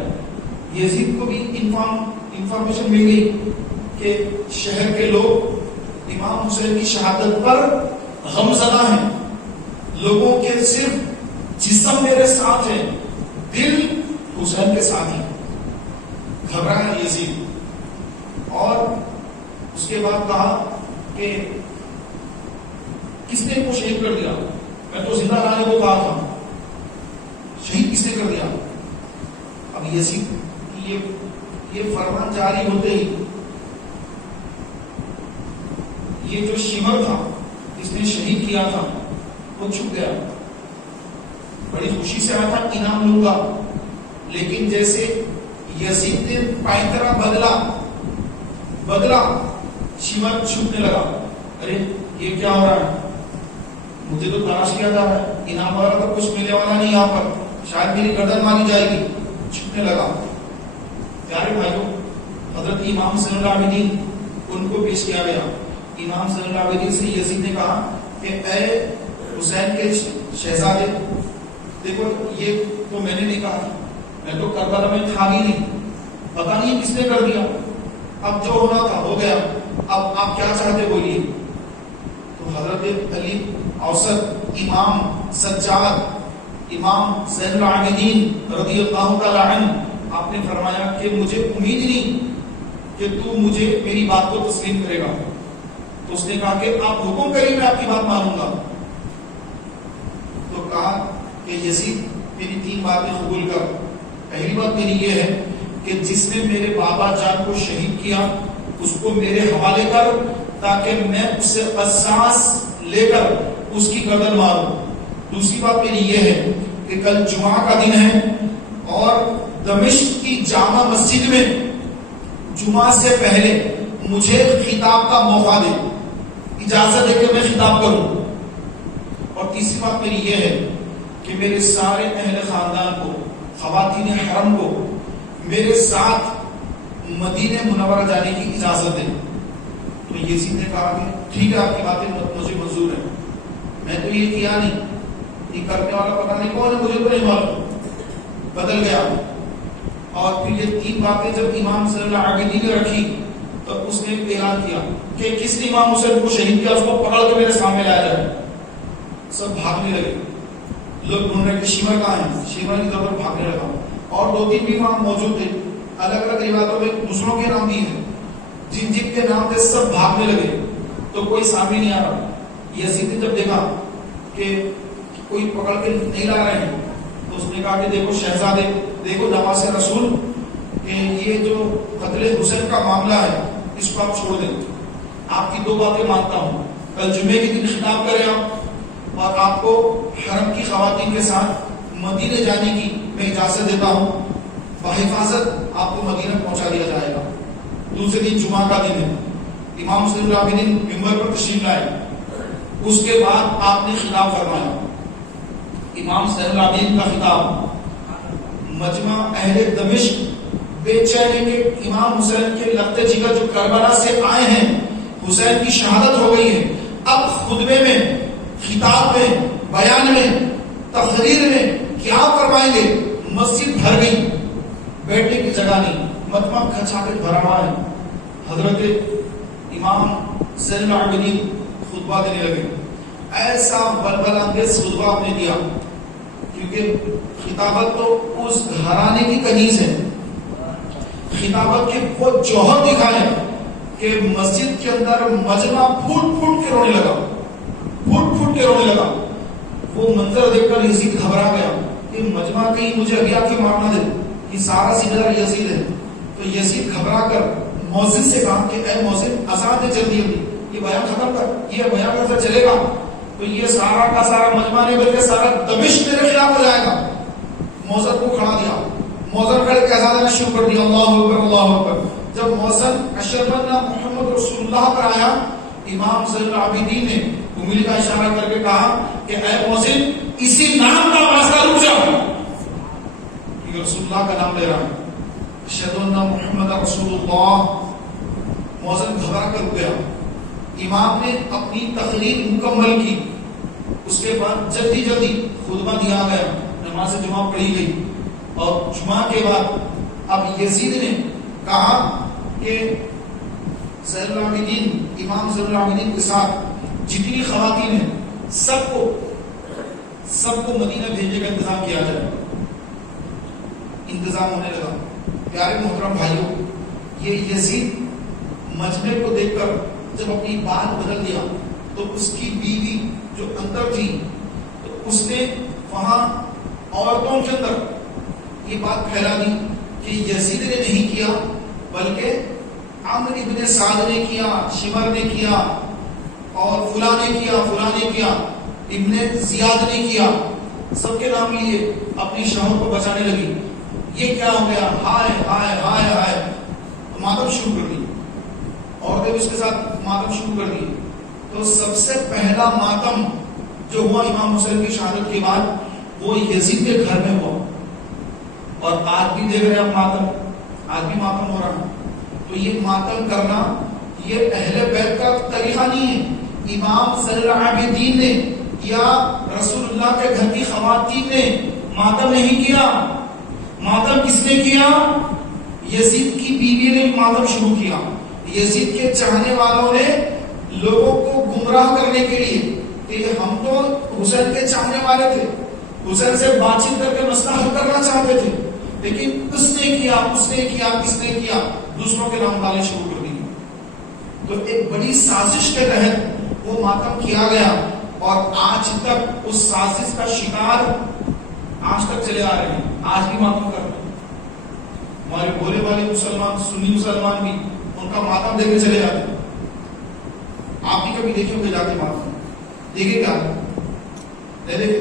یزید کو بھی انفارمیشن مل گئی کہ شہر کے لوگ امام حسین کی شہادت پر غم زدہ ہیں، لوگوں کے صرف جسم میرے ساتھ ہے، دل حسین کے ساتھ ہے۔ گھبرایا یزید اور اس کے بعد کہا کہ کس نے ان کو شہید کر دیا؟ میں تو زندہ لانے کو کہا تھا، شہید کس نے کر دیا؟ اب یزید کی یہ فرمان جاری ہوتے ہی یہ جو شمر تھا جس نے شہید کیا تھا وہ چھپ گیا، بڑی خوشی سے آیا تھا انعام لوں گا، لیکن جیسے یزید نے پائنترا بدلا شمر چھپنے لگا، ارے یہ کیا ہو رہا ہے، مجھے تو تلاش کیا جا رہا ہے، انعام والا تو کچھ ملنے والا نہیں، یہاں پر شاید میری گردن ماری جائے گی، چھپنے لگا۔ پیارے بھائیوں، حضرت امام صلی اللہ علیہ وسلم ان کو پیش کیا گیا۔ امام صلی اللہ علیہ وسلم سے یزید نے کہا کہ اے حسین کے شہزادے، دیکھو یہ تو میں نے نہیں کہا، میں تو کربلا میں تھا بھی نہیں، پتہ نہیں کس نے کر دیا، اب جو ہونا تھا ہو گیا، اب آپ کیا چاہتے بولیے۔ تو حضرت علی اوسط، امام سجاد، امام زین العابدین رضی اللہ تعالی عنہ، آپ نے فرمایا کہ مجھے امید نہیں کہ تو مجھے میری بات کو تسلیم کرے گا۔ تو اس نے کہا کہ آپ حکم کریے، میں آپ کی بات مانوں گا۔ تو کہا کہ یزید میری 3 باتیں قبول کر۔ پہلی بات میری یہ ہے کہ جس نے میرے بابا جان کو شہید کیا اس کو میرے حوالے کر، تاکہ میں اس سے قصاص لے کر اس کی گردن ماروں۔ دوسری بات میری یہ ہے کہ کل جمعہ کا دن ہے اور دمشق کی جامع مسجد میں جمعہ سے پہلے مجھے خطاب کا موقع دے، اجازت دے کہ میں خطاب کروں۔ اور تیسری بات میری یہ ہے کہ میرے سارے اہل خاندان کو، خواتین حرم کو میرے ساتھ مدینہ منورہ جانے کی اجازت دیں۔ تو یزید نے کہا کہ ٹھیک ہے، آپ کی باتیں مجھے منظور ہیں، میں تو یہ کیا نہیں، یہ کرنے والا پتہ نہیں کون ہے، مجھے تو نہیں معلوم۔ بدل گیا۔ اور پھر یہ 3 باتیں جب امام صلی اللہ علیہ وسلم نے رکھی تو اس نے اعلان کیا کہ کس نے امام حسین کو شہید کیا، اس کو پکڑ کے میرے سامنے لایا جائے۔ سب بھاگنے لگے، لوگ ڈھونڈ رہے کہ شمر کہاں ہے، شمر کی طرف بھاگنے لگا۔ اور 2-3 بھی وہاں موجود تھے، الگ الگ روایتوں میں دوسروں کے نام بھی ہیں، جن جن کے نام تھے سب بھاگنے لگے، تو کوئی سامنے نہیں آ رہا۔ یزید نے جب دیکھا کہ کوئی پکڑ کے نہیں لا رہے ہیں تو اس نے کہا کہ دیکھو شہزادے، دیکھو نواسہ رسول، کہ یہ جو قتل قتل حسین کا معاملہ ہے اس کو آپ چھوڑ دیں. آپ کی 2 باتیں مانتا ہوں. کل جمعے کے دن خطاب کریں آپ، اور آپ کو حرم کی خواتین کے ساتھ مدینے جانے کی میں اجازت دیتا ہوں. بحفاظت آپ کو مدینہ پہنچا دیا جائے گا. دوسرے دن جمعہ کا دن ہے. امام زین العابدین منبر پر تشریف لائے. اس کے بعد آپ نے خطاب فرمایا. امام زین العابدین کا خطاب مجمع اہل دمشق بے چین کے امام حسین کے لگتے جگر جو کربلا سے آئے ہیں، حسین کی شہادت ہو گئی ہے. اب خطبے میں، خطاب میں، بیان میں، تقریر میں کیا فرمائیں گے؟ مسجد بھر گئی، بیٹھنے کی جگہ نہیں، مجمع کھچا کے بھرا ہوا ہے. حضرت امام زین العابدین خطبہ دینے لگے. ایسا بلبل انگیز خطبہ آپ نے دیا، کیونکہ خطابت تو اس گھرانے کی کنیز ہے. خطابت کے وہ جوہر دکھائے کہ مسجد کے اندر مجمع پھوٹ پھوٹ کے رونے لگا، پھوٹ پھوٹ کے رونے لگا. وہ منظر دیکھ کر یزید گھبرا گیا کہ مجمع کہیں مجھے ابھی آ کے مارنا دے، یہ سارا سیدھا یزید ہے. تو یزید گھبرا کر مؤذن سے کہا کہ اے مؤذن اذان دے جلدی جلدی، یہ بیان ختم کر، یہ بیان کیسے چلے گا؟ تو یہ سارا کا سارا مجمع نہیں بلکہ سارا دمشق میرے خلاف ہو جائے گا. مؤذن کو کھڑا دیا، مؤذن کھڑے کے اذان دینا شروع کر دیا، اللہ اکبر اللہ اکبر. جب مؤذن اشہد ان محمد رسول اللہ پر آیا، امام زین العابدین نے انگلی کا اشارہ کر کے کہا کہ اے مؤذن اسی نام کا واسطہ رک جاؤ، کیونکہ رسول اللہ کا نام لے رہا ہے. اشہد ان محمد رسول اللہ. مؤذن گھبرا کر رک گیا. امام نے اپنی تقریر مکمل کی. اس کے بعد جلدی جلدی خطبہ دیا گیا، نماز جمعہ پڑھی گئی. اور جمعہ کے بعد اب یزید نے کہا کہ زین العابدین، امام زین العابدین کے ساتھ جتنی خواتین ہیں سب کو مدینہ بھیجنے کا انتظام کیا جائے. انتظام ہونے لگا. پیارے محترم بھائیوں، یہ یزید مجمع کو دیکھ کر جب اپنی بات بدل دیا تو اس کی بیوی جو اندر تھی تو اس نے وہاں عورتوں کے اندر یہ بات پھیلا دی کہ یزید نے نہیں کیا بلکہ عمرو ابن سعد نے کیا، شمر نے کیا، اور فلاں نے کیا، فلاں نے کیا، ابن زیاد نے کیا. سب کے نام لیے اپنی شوہر کو بچانے لگی. یہ کیا ہو گیا؟ ہائے ہائے ہائے ہائے. ماتم شروع کر دی، عورتیں بھی اس کے ساتھ ماتم شروع کر دی. تو سب سے پہلا ماتم جو ہوا امام حسین کی شہادت کے بعد وہ یزید کے گھر میں ہوا. اور آج بھی دیکھ رہے ہیں ماتم، آج بھی ماتم ہو رہا ہے. تو یہ ماتم کرنا یہ اہل بیت کا طریقہ نہیں ہے. امام زین العابدین نے یا رسول اللہ کے گھر کی خواتین نے ماتم نہیں کیا. ماتم کس نے کیا؟ یزید کی بیوی نے ماتم شروع کیا. یزید کے چاہنے والوں نے لوگوں کو گمراہ کرنے کے لیے کہ ہم تو حسین کے چاہنے والے تھے، حسین سے بات چیت کر کے مسئلہ حل کرنا چاہتے تھے، لیکن اس نے کیا، اس نے کیا، کس نے کیا، دوسروں کے نام ڈالے شروع کر دی. تو ایک بڑی سازش کے تحت وہ ماتم کیا گیا اور آج تک اس سازش کا شکار آج تک چلے آ رہے ہیں. آج بھی ماتم کر رہے ہیں. ہمارے بولے والے مسلمان، سنی مسلمان بھی ان کا ماتم دے کے چلے جاتے ہیں. آپ بھی کبھی دیکھیں گے جاتے ماتم دیکھے کیا دیکھے؟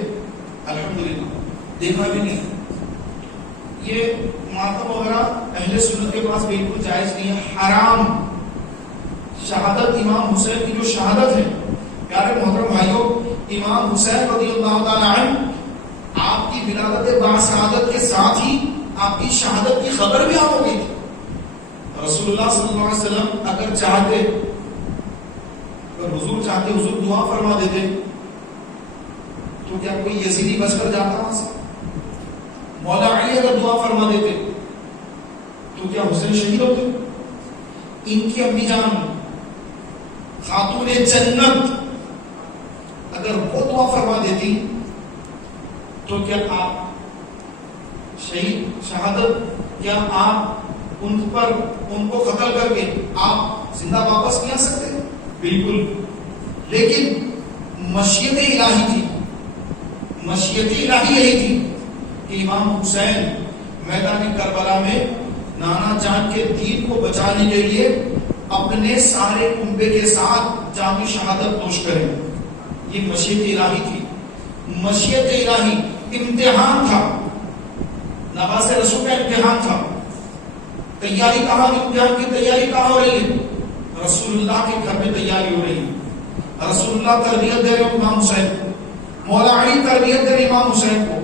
الحمدللہ دیکھا بھی نہیں. یہ ماتم وغیرہ اہل سنت کے پاس بالکل جائز نہیں ہے، حرام. شہادت امام حسین کی جو شہادت ہے، پیارے محترم بھائیوں، امام حسین رضی اللہ تعالی عنہ آپ کی ولادت باشہادت کے ساتھ ہی آپ کی شہادت کی خبر بھی ہو گئی تھی. رسول اللہ صلی اللہ علیہ وسلم اگر چاہتے، اگر حضور چاہتے، حضور دعا فرما دیتے تو کیا کوئی یزیدی بچ کر جاتا وہاں سے؟ مولا علی اگر دعا فرما دیتے تو کیا حسین شہید ہوتے؟ ان کی امی جان خاتون جنت اگر وہ دعا فرما دیتی تو کیا آپ شہادت، کیا آپ ان پر ان کو قتل کر کے آپ زندہ واپس نہیں آ سکتے؟ بالکل. لیکن مشیت الہی تھی، مشیت الہی یہی تھی کہ امام حسین میدان کربلا میں نانا جان کے دین کو بچانے کے لیے اپنے سارے کنبے کے ساتھ جام شہادت نوش کریں. یہ مشیت الہی تھی. مشیت الہی امتحان تھا, نواز رسول کا امتحان تھا. تیاری کہاں, امتحان کی تیاری کہاں ہو رہی ہے؟ رسول اللہ کے گھر میں تیاری ہو رہی ہے. رسول اللہ تربیت دے رہے امام حسین کو, مولا علی تربیت دے رہے امام حسین کو,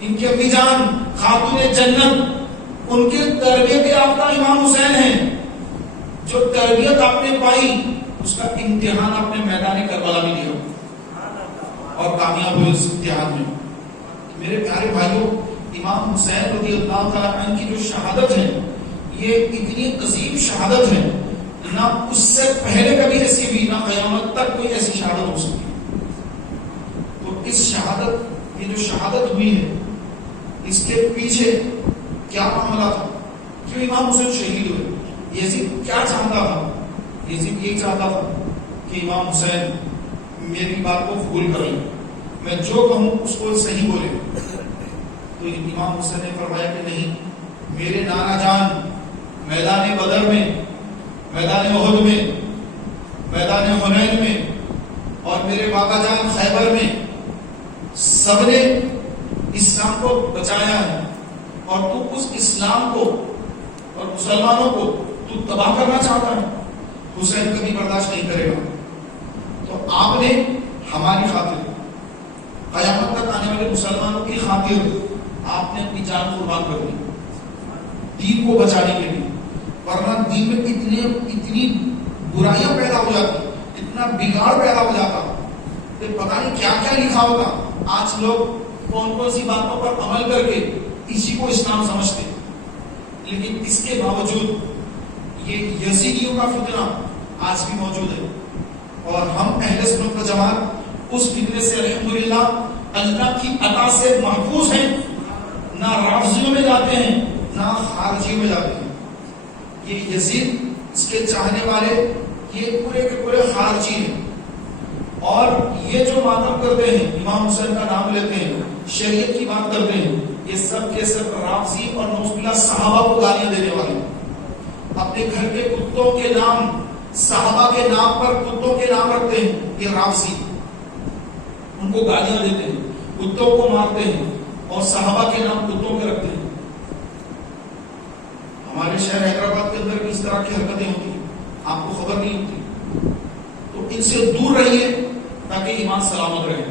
ان کی امی جان خاتون جنت ان کی تربیت یافتہ امام حسین ہیں. جو تربیت آپ نے پائی اس کا امتحان آپ نے میدان کربلا میں دیا اور کامیاب ہوئے اس امتحان میں. میرے پیارے بھائیوں, امام حسین رضی اللہ تعالیٰ عنہ کی جو شہادت ہے یہ اتنی عظیم شہادت ہے, نہ اس سے پہلے کبھی ایسی بھی, نہ قیامت تک کوئی ایسی شہادت ہو سکتی. تو اس شہادت, یہ جو شہادت ہوئی ہے اس کے پیچھے کیا معاملہ تھا, کیوں امام حسین شہید ہوئے؟ یزید کیا چاہتا تھا؟ یزید یہ چاہتا تھا کہ امام حسین میری بات کو قبول کر لیں, میں جو کہوں اس کو صحیح بولے. تو امام حسین نے فرمایا کہ نہیں, میرے نانا جان میدان بدر میں, میدان احد میں, میدان حنین میں اور میرے بابا جان خیبر میں سب نے اسلام کو بچایا ہے, اور تو اس اسلام کو اور مسلمانوں کو تو تباہ کرنا چاہتا ہے. حسین کبھی برداشت نہیں کرے گا. تو آپ نے ہماری خاطر, قیامت تک آنے والے مسلمانوں کی خاطر آپ نے اپنی جان قربان کر دی دین کو بچانے کے لیے. ورنہ دین میں اتنی برائیاں پیدا ہو جاتی, اتنا بگاڑ پیدا ہو جاتا کہ پتہ نہیں کیا کیا لکھا ہوگا. آج لوگ کون کون سی باتوں پر عمل کر کے اسی کو اسلام سمجھتے, لیکن اس کے باوجود یہ یزیدیوں کا فتنہ آج بھی موجود ہے. اور ہم اہل سنت و جماعت اس فتنے سے الحمدللہ اللہ کی عطا سے محفوظ ہیں. نہ رافضیوں میں جاتے ہیں نہ خارجیوں میں جاتے ہیں. یہ یزید, اس کے چاہنے والے یہ پورے کے پورے خارجی ہیں, اور یہ جو ماتم کرتے ہیں, امام حسین کا نام لیتے ہیں, شریعت کی بات کرتے ہیں, یہ سب کے سب رافضی اور نعوذ باللہ صحابہ کو گالیاں دینے والے. اپنے گھر کے کتوں کے نام صحابہ کے نام پر کتوں کے نام رکھتے ہیں. یہ رافضی ان کو گالیاں دیتے ہیں, کتوں کو مارتے ہیں اور صحابہ کے نام کتوں کے رکھتے ہیں. ہمارے شہر حیدرآباد کے اندر بھی اس طرح کی حرکتیں ہوتی ہیں, آپ کو خبر نہیں ہوتی. تو ان سے دور رہیے تاکہ ایمان سلامت رہے.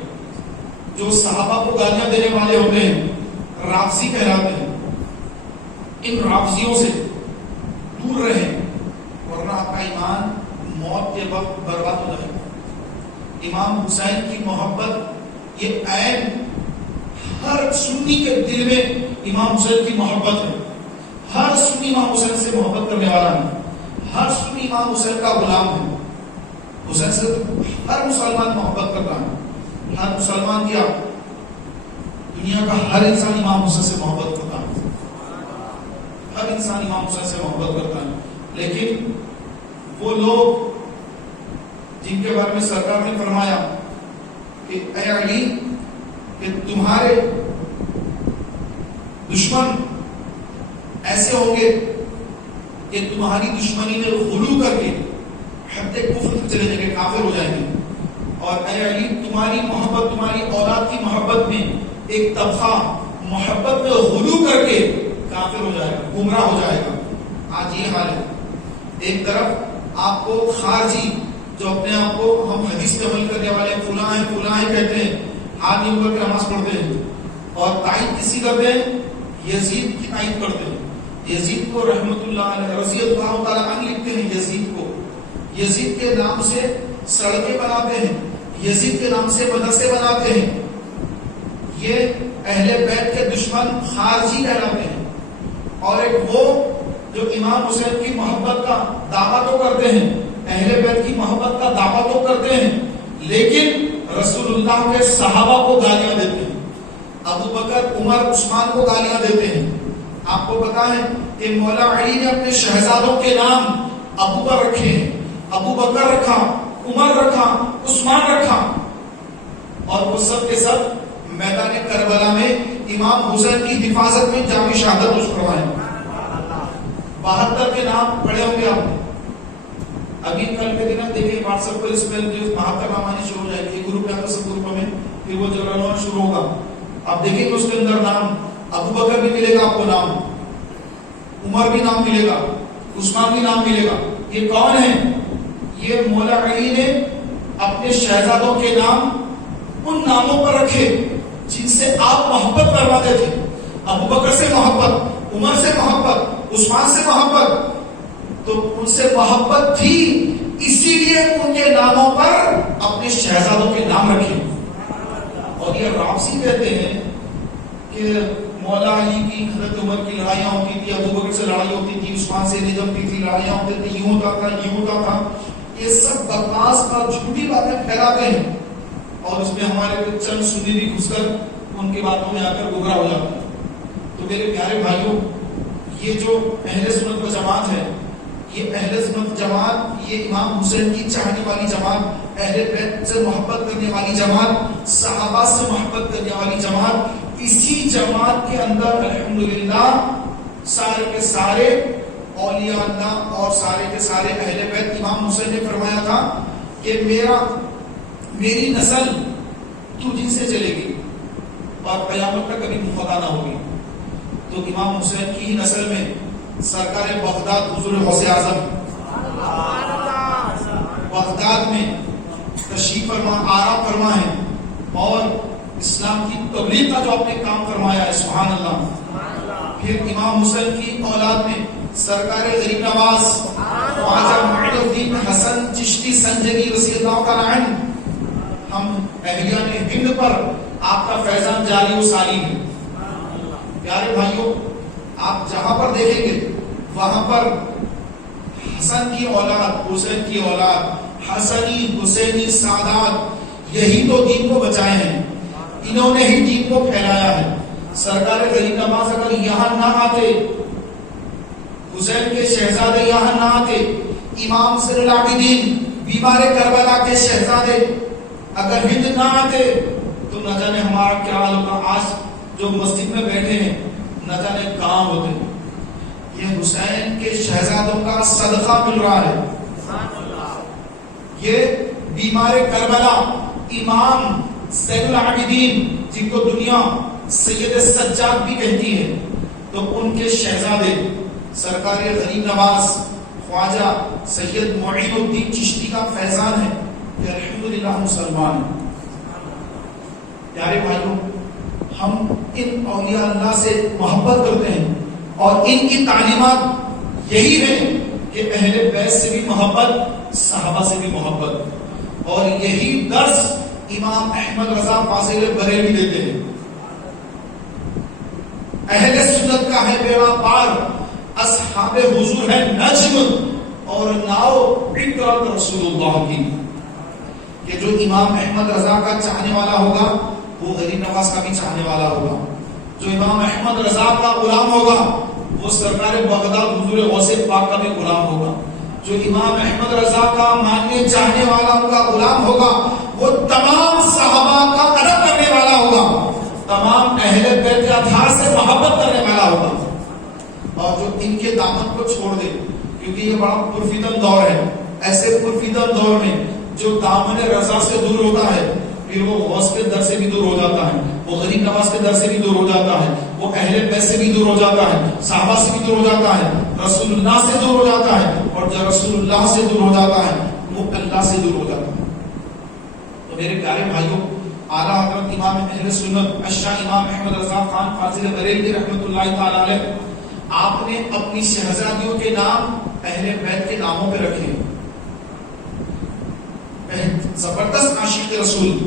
جو صحابہ کو گالیاں دینے والے ہوتے ہیں رافضی کہلاتے ہیں. ان رافضیوں سے دور رہیں, ورنہ آپ کا ایمان موت کے وقت برباد ہو جائے گا. امام حسین کی محبت یہ عین ہر سنی کے دل میں امام حسین کی محبت ہے. ہر سنی امام حسین سے محبت کرنے والا ہے, ہر سنی امام حسین کا غلام ہے. حسین سے ہر مسلمان محبت کرتا ہے. ہر مسلمان کیا, دنیا کا ہر انسان امام حسین سے محبت کرتا ہے. ہر انسان امام حسین سے محبت کرتا ہے. لیکن وہ لوگ جن کے بارے میں سرکار نے فرمایا کہ اے علی, کہ تمہارے دشمن ایسے ہوں گے کہ تمہاری دشمنی میں غلو کر کے حد کفر چلے جائیں گے, کافر ہو جائیں گے. اور اے علی, تمہاری محبت, تمہاری اولاد کی محبت میں ایک طبقہ محبت میں غلو کر کے کافر ہو جائے گا, گمراہ ہو جائے گا. آج یہ حال ہے. ایک طرف آپ کو خارجی جو اپنے آپ کو ہم حدیث پہ عمل کرنے والے فلاں ہیں کہتے ہیں, ہاتھ نہیں اوپر کے نماز پڑھتے ہیں, اور تائید کسی کرتے ہیں, یزید کی تائید کرتے ہیں. یزید کو رحمت اللہ علیہ رضی اللہ تعالیٰ عنہ لکھتے ہیں. یزید کو, یزید کے نام سے سڑکیں بناتے ہیں, یزید کے نام سے مدرسے بناتے ہیں. یہ اہل بیت کے دشمن خارجی کہلاتے ہیں. اور ایک وہ جو امام حسین کی محبت کا دعویٰ تو کرتے ہیں, اہل بیت کی محبت کا دعویٰ تو کرتے ہیں, لیکن رسول اللہ کے صحابہ کو گالیاں دیتے ہیں, ابو بکر, عمر, عثمان کو گالیاں دیتے ہیں. آپ کو پتا ہے کہ مولا علی نے اپنے شہزادوں کے نام ابو بکر رکھے ہیں. ابو بکر رکھا, عمر رکھا, عثمان رکھا, اور وہ سب کے سب میدان کربلا میں امام حسین کی حفاظت میں جام شہادت نوش کروائے. نام پڑھے ہوں گے آپ. ابھی کل کے دن دیکھیں واٹس ایپ پر اس میں جو مہاتر نام آنے شروع ہو جائے گی, گروپ ہے تو سب گروپوں میں پھر وہ جو رنوان شروع ہوگا, آپ دیکھیں کہ اس کے اندر نام ابو بکر بھی ملے گا آپ کو, نام عمر بھی نام ملے گا, عثمان بھی نام ملے گا. یہ کون ہے؟ یہ مولا علی نے اپنے شہزادوں کے نام ان ناموں پر رکھے جن سے آپ محبت کرواتے تھے. ابو بکر سے محبت, عمر سے محبت, عثمان سے محبت, تو ان سے محبت تھی اسی لیے ان کے ناموں پر اپنے شہزادوں کے نام رکھے. اور یہ رابسی کہتے ہیں کہ مولا علی کی حضرت عمر کی لڑائیاں ہوتی تھی, ابو بکر سے لڑائی ہوتی تھی, عثمان سے نہیں جمتی تھی, لڑائیاں ہوتی تھی, یوں ہوتا تھا, یوں ہوتا تھا. یہ سب بکواس اور جھوٹی باتیں پھیلاتے ہیں اور اس میں ہمارے چند سنی بھی گھس کر ان کی باتوں میں آ کر گمراہ ہو جاتے ہیں. تو میرے پیارے بھائیوں, یہ جو اہل سنت و جماعت ہے, یہ اہل سنت جماعت, یہ امام حسین کی چاہنے والی جماعت, اہل بیت سے محبت کرنے والی جماعت, صحابہ سے محبت کرنے والی جماعت, اسی جماعت کے اندر الحمدللہ سارے کے سارے اولیاء اللہ اور سارے کے سارے اہل بیت. امام حسین نے فرمایا تھا کہ میری نسل تجھ سے چلے گی اور قیامت تک کبھی منقطع نہ ہوگی. تو امام حسین کی ہی نسل میں سرکار بغداد حضور غوث اعظم بغداد میں تشریف فرما آرام فرما ہے اور اسلام کی تبلیغ کا جو آپ نے کام فرمایا ہے, سبحان اللہ. پھر امام حسین کی اولاد میں سرکار غریب نواز خواجہ معین الدین حسن چشتی سنجری رضی اللہ تعالی عنہ, ہم اہلیان ہند پر آپ کا فیضان جاری و ساری ہے. پیارے بھائیوں, آپ جہاں پر دیکھیں گے وہاں پر حسن کی اولاد, حسین کی اولاد, حسنی حسینی سادات, یہی تو دین کو بچائے ہیں, انہوں نے ہی دین کو پھیلایا ہے. سرکار غریب نواز اگر یہاں نہ آتے, حسین کے شہزادے یہاں نہ آتے, امام زین العابدین بیمار کربلا کے شہزادے اگر ہند نہ آتے تو نہ جانے ہمارا کیا حال ہوتا. آج جو مسجد میں بیٹھے ہیں نہ جانے کہاں ہوتے. یہ حسین کے شہزادوں کا صدقہ مل رہا ہے. یہ بیمار کربلا امام زین العابدین جن کو دنیا سید سجاد بھی کہتی ہے, تو ان کے شہزادے سرکار غریب نواز خواجہ سید معین الدین چشتی کا فیضان ہے کہ الحمدللہ مسلمان. پیارے بھائیوں, ہم ان اولیاء اللہ سے محبت کرتے ہیں اور ان کی تعلیمات یہی ہے کہ اہل بیت سے بھی محبت, صحابہ سے بھی محبت, اور یہی درس امام احمد رضا فاضل بریلوی دیتے ہیں. اہل سنت کا ہے بیڑا پار, اصحاب حضور ہے نجم اور ناؤ اکرام رسول اللہ کی. کہ جو امام احمد رضا کا چاہنے والا ہوگا وہ غریب نواز کا بھی چاہنے والا ہوگا. جو امام احمد رضا کا غلام ہوگا وہ سرکار بغداد حضور غوث پاک کا بھی غلام ہوگا. جو امام احمد رضا کا ماننے چاہنے والا ان کا غلام ہوگا وہ تمام صحابہ کا ادب کرنے والا ہوگا, تمام اہل بیت کے اطہار سے محبت کرنے والا ہوگا. اور جو ان کے دامن کو چھوڑ دے, کیونکہ یہ بڑا پرفتن دور ہے, ایسے پرفتن دور میں جو دامن رضا سے دور ہوتا ہے پھر وہ غوث کے در سے بھی دور ہو جاتا ہے, وہ غریب نواز کے در سے بھی دور ہو جاتا ہے, وہ اہل بیت سے بھی دور ہو جاتا ہے, صحابہ سے بھی دور ہو جاتا ہے, رسول اللہ سے دور ہو جاتا ہے, اور جو رسول اللہ سے دور ہو جاتا ہے وہ اللہ سے دور ہو جاتا ہے. تو میرے پیارے بھائیوں, اعلیٰ حضرت امام اہل سنت الشاہ امام احمد رضا خان فاضل بریلوی رحمۃ اللہ تعالی علیہ, آپ نے اپنی شہزادیوں کے نام اہل بیت کے ناموں پہ رکھے. زبردست عاشق رسول,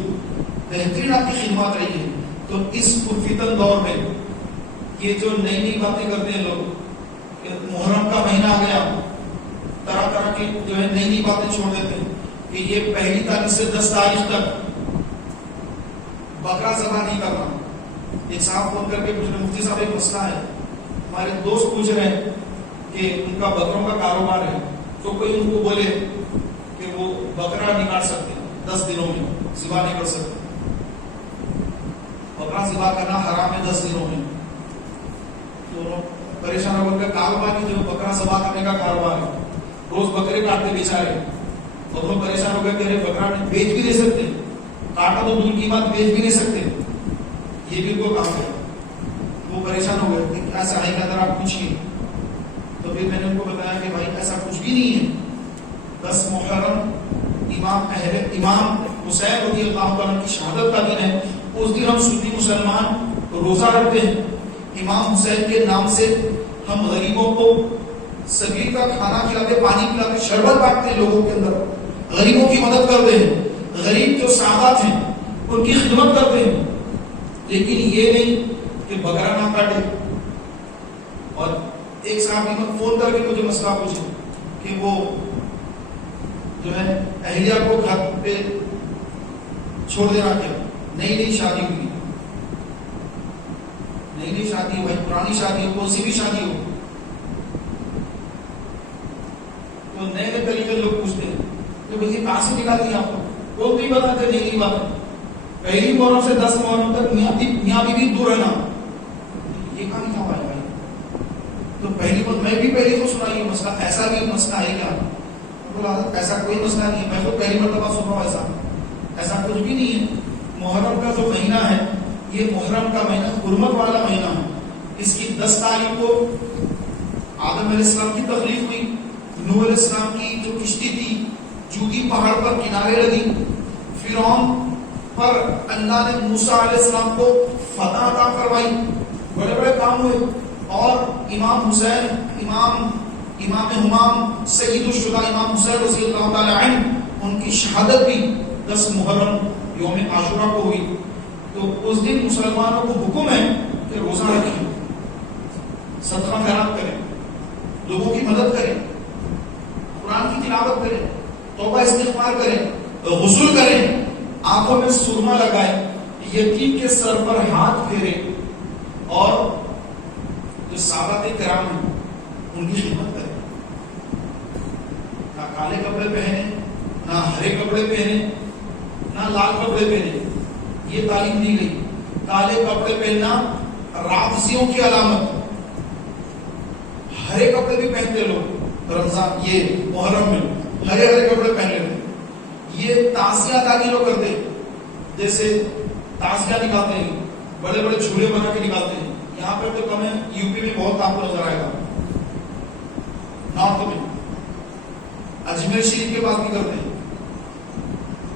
بہترین آپ کی خدمات رہی ہے. تو اس پرفتن دور میں یہ جو نئی نئی باتیں کرتے ہیں لوگ, محرم کا مہینہ آ گیا, طرح طرح کی جو ہے نئی نئی باتیں چھوڑ دیتے ہیں کہ یہ پہلی تاریخ سے 10 تاریخ تک بکرا ذبح نہیں کرنا. ایک صاحب فون کر کے پوچھ رہے, مفتی صاحب ایک مسئلہ ہے, ہمارے دوست پوچھ رہے ہیں کہ ان کا بکروں کا کاروبار ہے, تو کوئی ان کو بولے کہ وہ بکرا نہیں کاٹ سکتے, 10 دنوں میں ذبح نہیں کر سکتے, بکرا ذبح کرنا حرام ہے 10 دنوں میں. تو پریشان ہو کر کاروبار کی جو بکرا ذبح کرنے کا کاروبار ہے، روز بکرے کاٹتے بیچارے، اور وہ پریشان ہو گئے کہ بکرا بیچ بھی نہیں سکتے، کاٹا تو دور کی بات بیچ بھی نہیں سکتے، یہ بھی کوئی کام ہے. وہ پریشان ہو گئے کہ کیا صحیح کا ذرا پوچھیے. تو پھر میں نے ان کو بتایا کہ بھائی ایسا کچھ بھی نہیں ہے. 10 محرم امام حسین رضی اللہ عنہ کی شہادت کا دن ہے. اس دن ہم سنی مسلمان روزہ رکھتے ہیں. امام حسین کے نام سے ہم غریبوں کو سبیل کا کھانا کھلاتے، پانی پلاتے، شربت بانٹتے ہیں، لوگوں کے اندر غریبوں کی مدد کرتے ہیں. غریب جو سادات ہیں ان کی خدمت کرتے ہیں. لیکن یہ نہیں کہ بکرا نہ کاٹے. اور ایک صاحب نے فون کر کے مجھے مسئلہ پوچھا کہ وہ جو ہے اہلیہ کو گھر پہ چھوڑ دینا کیا، نئی شادی ہوئی، نئی شادی ہو، پرانی شادی ہو، کون سی بھی شادی ہو، تو نئے طریقے لوگ پوچھتے ہیں کہ بھائی کہاں سے نکال دیا آپ کو، وہ بھی بتاتے نئی بات. پہلی محرم سے 10 محرم تک میاں بیوی دور رہنا، یہ کہاں لکھا ہوا ہے بھائی؟ تو پہلی بات میں بھی پہلے کو سنا یہ مسئلہ، ایسا بھی مسئلہ ہے کیا؟ بولا ایسا کوئی مسئلہ نہیں، میں تو پہلی مرتبہ سن رہا ہوں. ایسا کچھ بھی نہیں ہے. محرم کا جو مہینہ ہے یہ محرم کا مہینہ حرمت والا مہینہ ہے. اس کی 10 تاریخ کو آدم علیہ السلام کی تخلیق ہوئی. نوح علیہ السلام کی جو کشتی تھی جودی پہاڑ پر کنارے لگی. فرعون پر اللہ نے موسیٰ علیہ السلام کو فتح عطا کروائی. بڑے بڑے کام ہوئے. اور امام حسین امام ہمام سید الشہداء امام حسین رضی اللہ تعالی عنہ ان کی شہادت بھی 10 محرم یوم عاشورہ کو ہوئی. تو اس دن مسلمانوں کو حکم ہے کہ روزہ رکھیں، صدقہ خیرات کریں، لوگوں کی مدد کریں، قرآن کی تلاوت کریں، توبہ استغفار کریں، غسل کریں، آنکھوں میں سرما لگائیں، یتیم کے سر پر ہاتھ پھیریں، اور جو صحابہ کرام ہیں ان کی خدمت کریں. نہ کالے کپڑے پہنے، نہ ہرے کپڑے پہنے، نہ لال کپڑے پہنے. یہ تعلیم دی گئی. کالے کپڑے پہننا رافضیوں کی علامت. ہرے کپڑے بھی پہنتے لوگ رمضان یہ محرم میں ہرے کپڑے پہن لیتے. یہ تعزیہ داری لوگ کرتے، جیسے تعزیہ نکالتے ہیں، بڑے بڑے جھولے بنا کے نکالتے ہیں. یہاں پہ تو کم ہے، یو پی میں بہت آپ کو نظر آئے گا، نارتھ میں اجمیر شریف کے پاس بھی کرتے ہیں.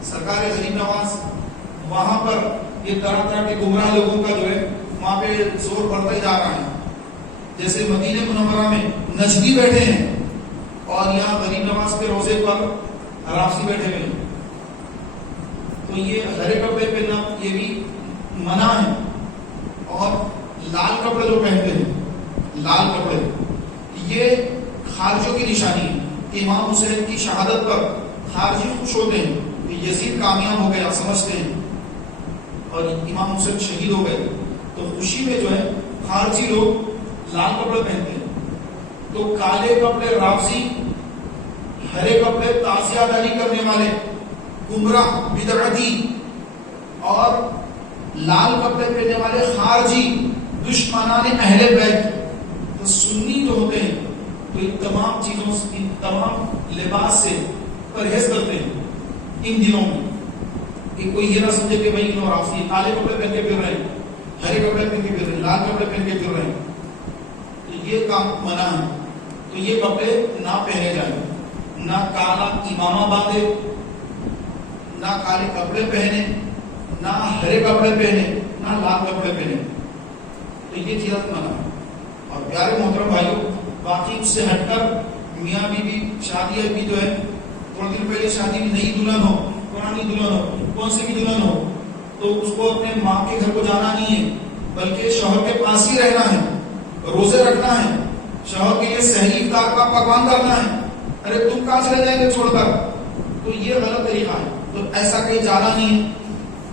سرکار غریب نواز وہاں پر یہ طرح طرح کے گمراہ لوگوں کا جو ہے وہاں پہ زور بڑھتا ہی جا رہا ہے. جیسے مدینہ منورہ میں نجدی بیٹھے ہیں اور یہاں غریب نواز کے روزے پر رافضی بیٹھے ہوئے ہیں. تو یہ ہرے کپڑے پہننا یہ بھی منع ہے. اور لال کپڑے جو پہنتے ہیں، لال کپڑے، یہ خارجوں کی نشانی ہے کہ امام حسین کی شہادت پر خارجی خوش ہوتے ہیں کہ یزید کامیاب ہو گیا سمجھتے ہیں، اور امام حسین شہید ہو گئے. تو خوشی میں جو ہے خارجی لوگ لال کپڑے پہنتے ہیں. تو کالے کپڑے رافضی، ہرے کپڑے تعزیہ داری کرنے والے گمراہ بدعتی، اور لال کپڑے پہننے والے خارجی دشمنان اہل بیت. تو سنی جو ہوتے ہیں تو ان تمام چیزوں سے، ان تمام لباس سے پرہیز کرتے ہیں ان دنوں میں، کہ کوئی یہ نہ سمجھے کہ بھائی انہوں رافضی کالے کپڑے پہن کے پھر رہے ہیں، ہرے کپڑے پہن کے پھر رہے ہیں، لال کپڑے پہن کے پھر رہے ہیں. تو یہ کام منع ہے. تو یہ کپڑے نہ پہنے جائیں. نہ کالا امامہ باندھے، نہ کالے کپڑے پہنے، نہ ہرے کپڑے پہنے، نہ لال کپڑے پہنے. تو یہ چیز منع ہے. اور پیارے محترم بھائیوں، باقی اس سے ہٹ کر میاں بیوی شادی بھی جو ہے تھوڑے دن پہلے شادی میں نئی دلہن ہو، پرانی دلہن ہو، کون سی بھی دلہن ہو، تو اس کو اپنے ماں کے گھر کو جانا نہیں ہے، بلکہ شوہر کے پاس ہی رہنا ہے، روزے رکھنا ہے، شوہر کے لیے سحری افطار کا پکوان کرنا ہے. ارے تم کہاں چلے جائیں گے چھوڑ کر؟ تو یہ غلط طریقہ ہے. تو ایسا کہیں جانا نہیں ہے.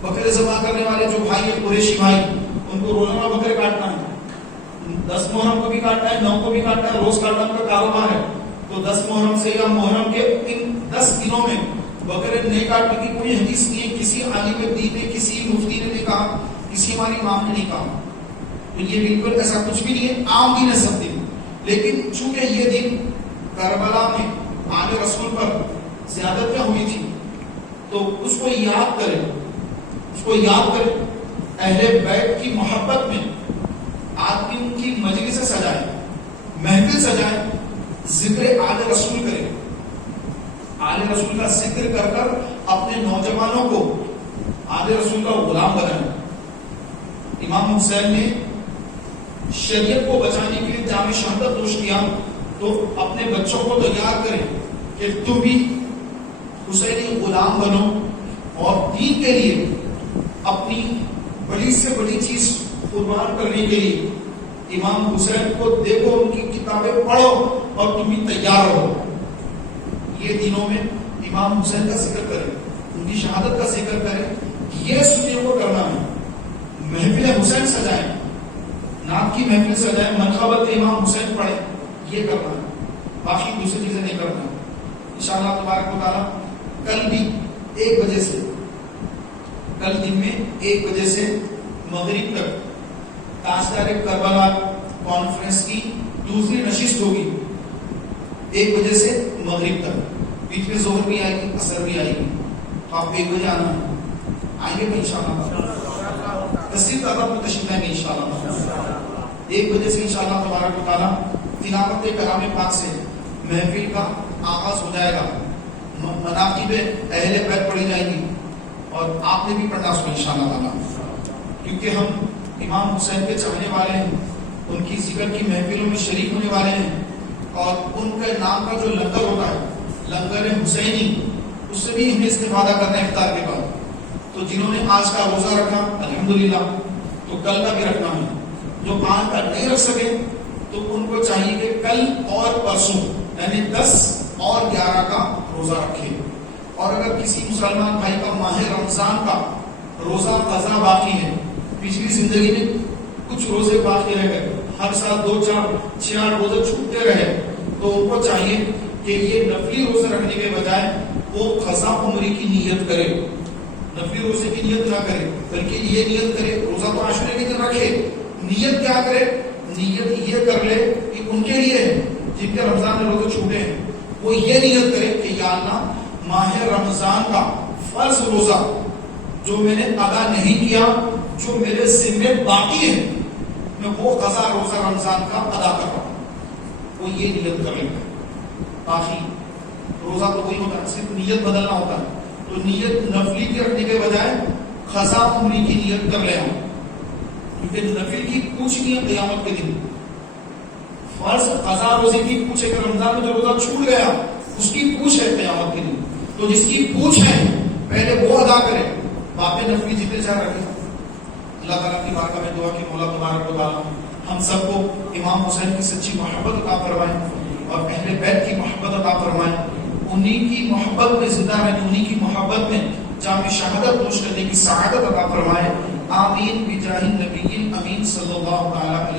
بکرے ذبح کرنے والے جو بھائی ہیں قریشی بھائی، ان کو روزانہ بکرے کاٹنا ہے. 10 محرم کو بھی کاٹنا ہے، 9 کو بھی کاٹنا ہے، روز کاٹنا کا کاروبار ہے. تو 10 محرم سے یا محرم کے ان 10 دنوں میں بکرے نہیں کاٹنے کی کوئی حدیث نہیں ہے. کسی عالم دین نے، کسی مفتی نے نہیں کہا، کسی ہماری امام نے نہیں کہا. تو یہ بالکل ایسا کچھ بھی نہیں ہے. عام دین ہے سب دن. لیکن چونکہ یہ دن کربلا میں آل رسول پر زیادتیاں ہوئی تھی تو اس کو یاد کریں، اہل بیت کی محبت میں آدمی ان کی مجلس سجائے، محفل سجائے، ذکر آل رسول کرے، آل رسول کا ذکر کر کر اپنے نوجوانوں کو آل رسول کا غلام بنائے۔ امام حسین نے شریعت کو بچانے کے لیے جامع شہادت نوش کیا تو اپنے بچوں کو تیار کریں کہ تم بھی حسینی غلام بنو اور دین کے لیے اپنی بڑی سے بڑی چیز قربان کرنے کے لیے امام حسین کو دیکھو، ان کی کتابیں پڑھو اور تم بھی تیار رہو۔ یہ دنوں میں امام حسین کا ذکر کریں، ان کی شہادت کا ذکر کریں، یہ سننے کو کرنا ہے۔ محفل حسین سجائیں، نعت کی محفل سجائیں، منقبت امام حسین پڑھیں، یہ کرنا ہے، باقی دوسری چیزیں نہیں کرنا ہے۔ انشاءاللہ تبارک و تعالیٰ کل بھی 1 بجے سے، کل دن میں 1 بجے سے مغرب تک تاجدار کربلا کانفرنس کی دوسری نشست ہوگی، 1 بجے سے مغرب تک، بیچ میں ظہر بھی آئے گی، عصر بھی آئے گی، تو آپ 1 بجے آنا ہے، آئیں گے انشاءاللہ، تصدیق تعداد میں تشریف لائیں گے انشاءاللہ۔ 1 بجے سے انشاءاللہ تبارک و تعالیٰ تلاوت کلام پاک سے محفل کا آغاز ہو جائے گا، مناقب اہل بیت پڑھی جائے گی اور آپ نے بھی پڑھنا سو انشاءاللہ تعالیٰ، کیونکہ ہم امام حسین کے چاہنے والے ہیں، ان کی ذکر کی محفلوں میں شریک ہونے والے ہیں، اور ان کے نام کا جو لنگر ہوتا ہے، لنگر حسینی، اس سے بھی ہمیں استفادہ کرنا ہے افطار کے بعد۔ تو جنہوں نے آج کا روزہ رکھا الحمدللہ، تو کل کا بھی رکھنا ہے، جو آج کا نہیں رکھ سکے تو ان کو چاہیے کہ کل اور پرسوں یعنی 10 اور 11 کا روزہ رکھے۔ اور اگر کسی مسلمان بھائی کا ماہ رمضان کا روزہ قضا باقی ہے، پچھلی زندگی میں کچھ روزے باقی رہ گئے، ہر سال 2 4 6 8 روزے چھوٹتے رہے، تو ان کو چاہیے کہ یہ نفلی روزے رکھنے کے بجائے وہ قضا عمری کی نیت کرے، نفلی روزے کی نیت نہ کرے، بلکہ یہ نیت کرے، روزہ تو عاشورے کے دن رکھے، نیت کیا کرے؟ نیت یہ کر لے کہ ان کے لیے جن کے رمضان میں روزے چھوٹے ہیں، وہ یہ نیت کرے کہ یا اللہ ماہ رمضان کا فرض روزہ جو میں نے ادا نہیں کیا، جو میرے ذمے باقی ہے، میں وہ قضا روزہ رمضان کا ادا کر رہا ہوں، وہ یہ نیت کر لیں۔ باقی روزہ تو وہی ہوتا ہے، صرف نیت بدلنا ہوتا ہے، تو نیت نفلی کے رکھنے کے بجائے قضا عمری کی نیت کر لیں ہم، کیونکہ نفل کی پوچھ نہیں ہے قیامت کے دن، فرض قضا روزے کی پوچھ ہے کہ رمضان میں جو روزہ چھوٹ گیا اس کی پوچھ ہے قیامت کے دن، تو جس کی پوچھ ہے پہلے وہ ادا کرے، باقی نفلی جتنے چاہ رکھے۔ اللہ تعالیٰ کی بارگاہ میں دعا کہ مولا تبارک و تعالیٰ ہم سب کو امام حسین کی سچی محبت عطا فرمائے اور اہل بیت کی محبت عطا فرمائے، انہی کی محبت میں زندہ رہنے، انہی کی محبت میں جامع شہادت نوش کرنے کی سعادت عطا فرمائے۔ آمین بجاہ النبی الامین صلی اللہ تعالیٰ علیہ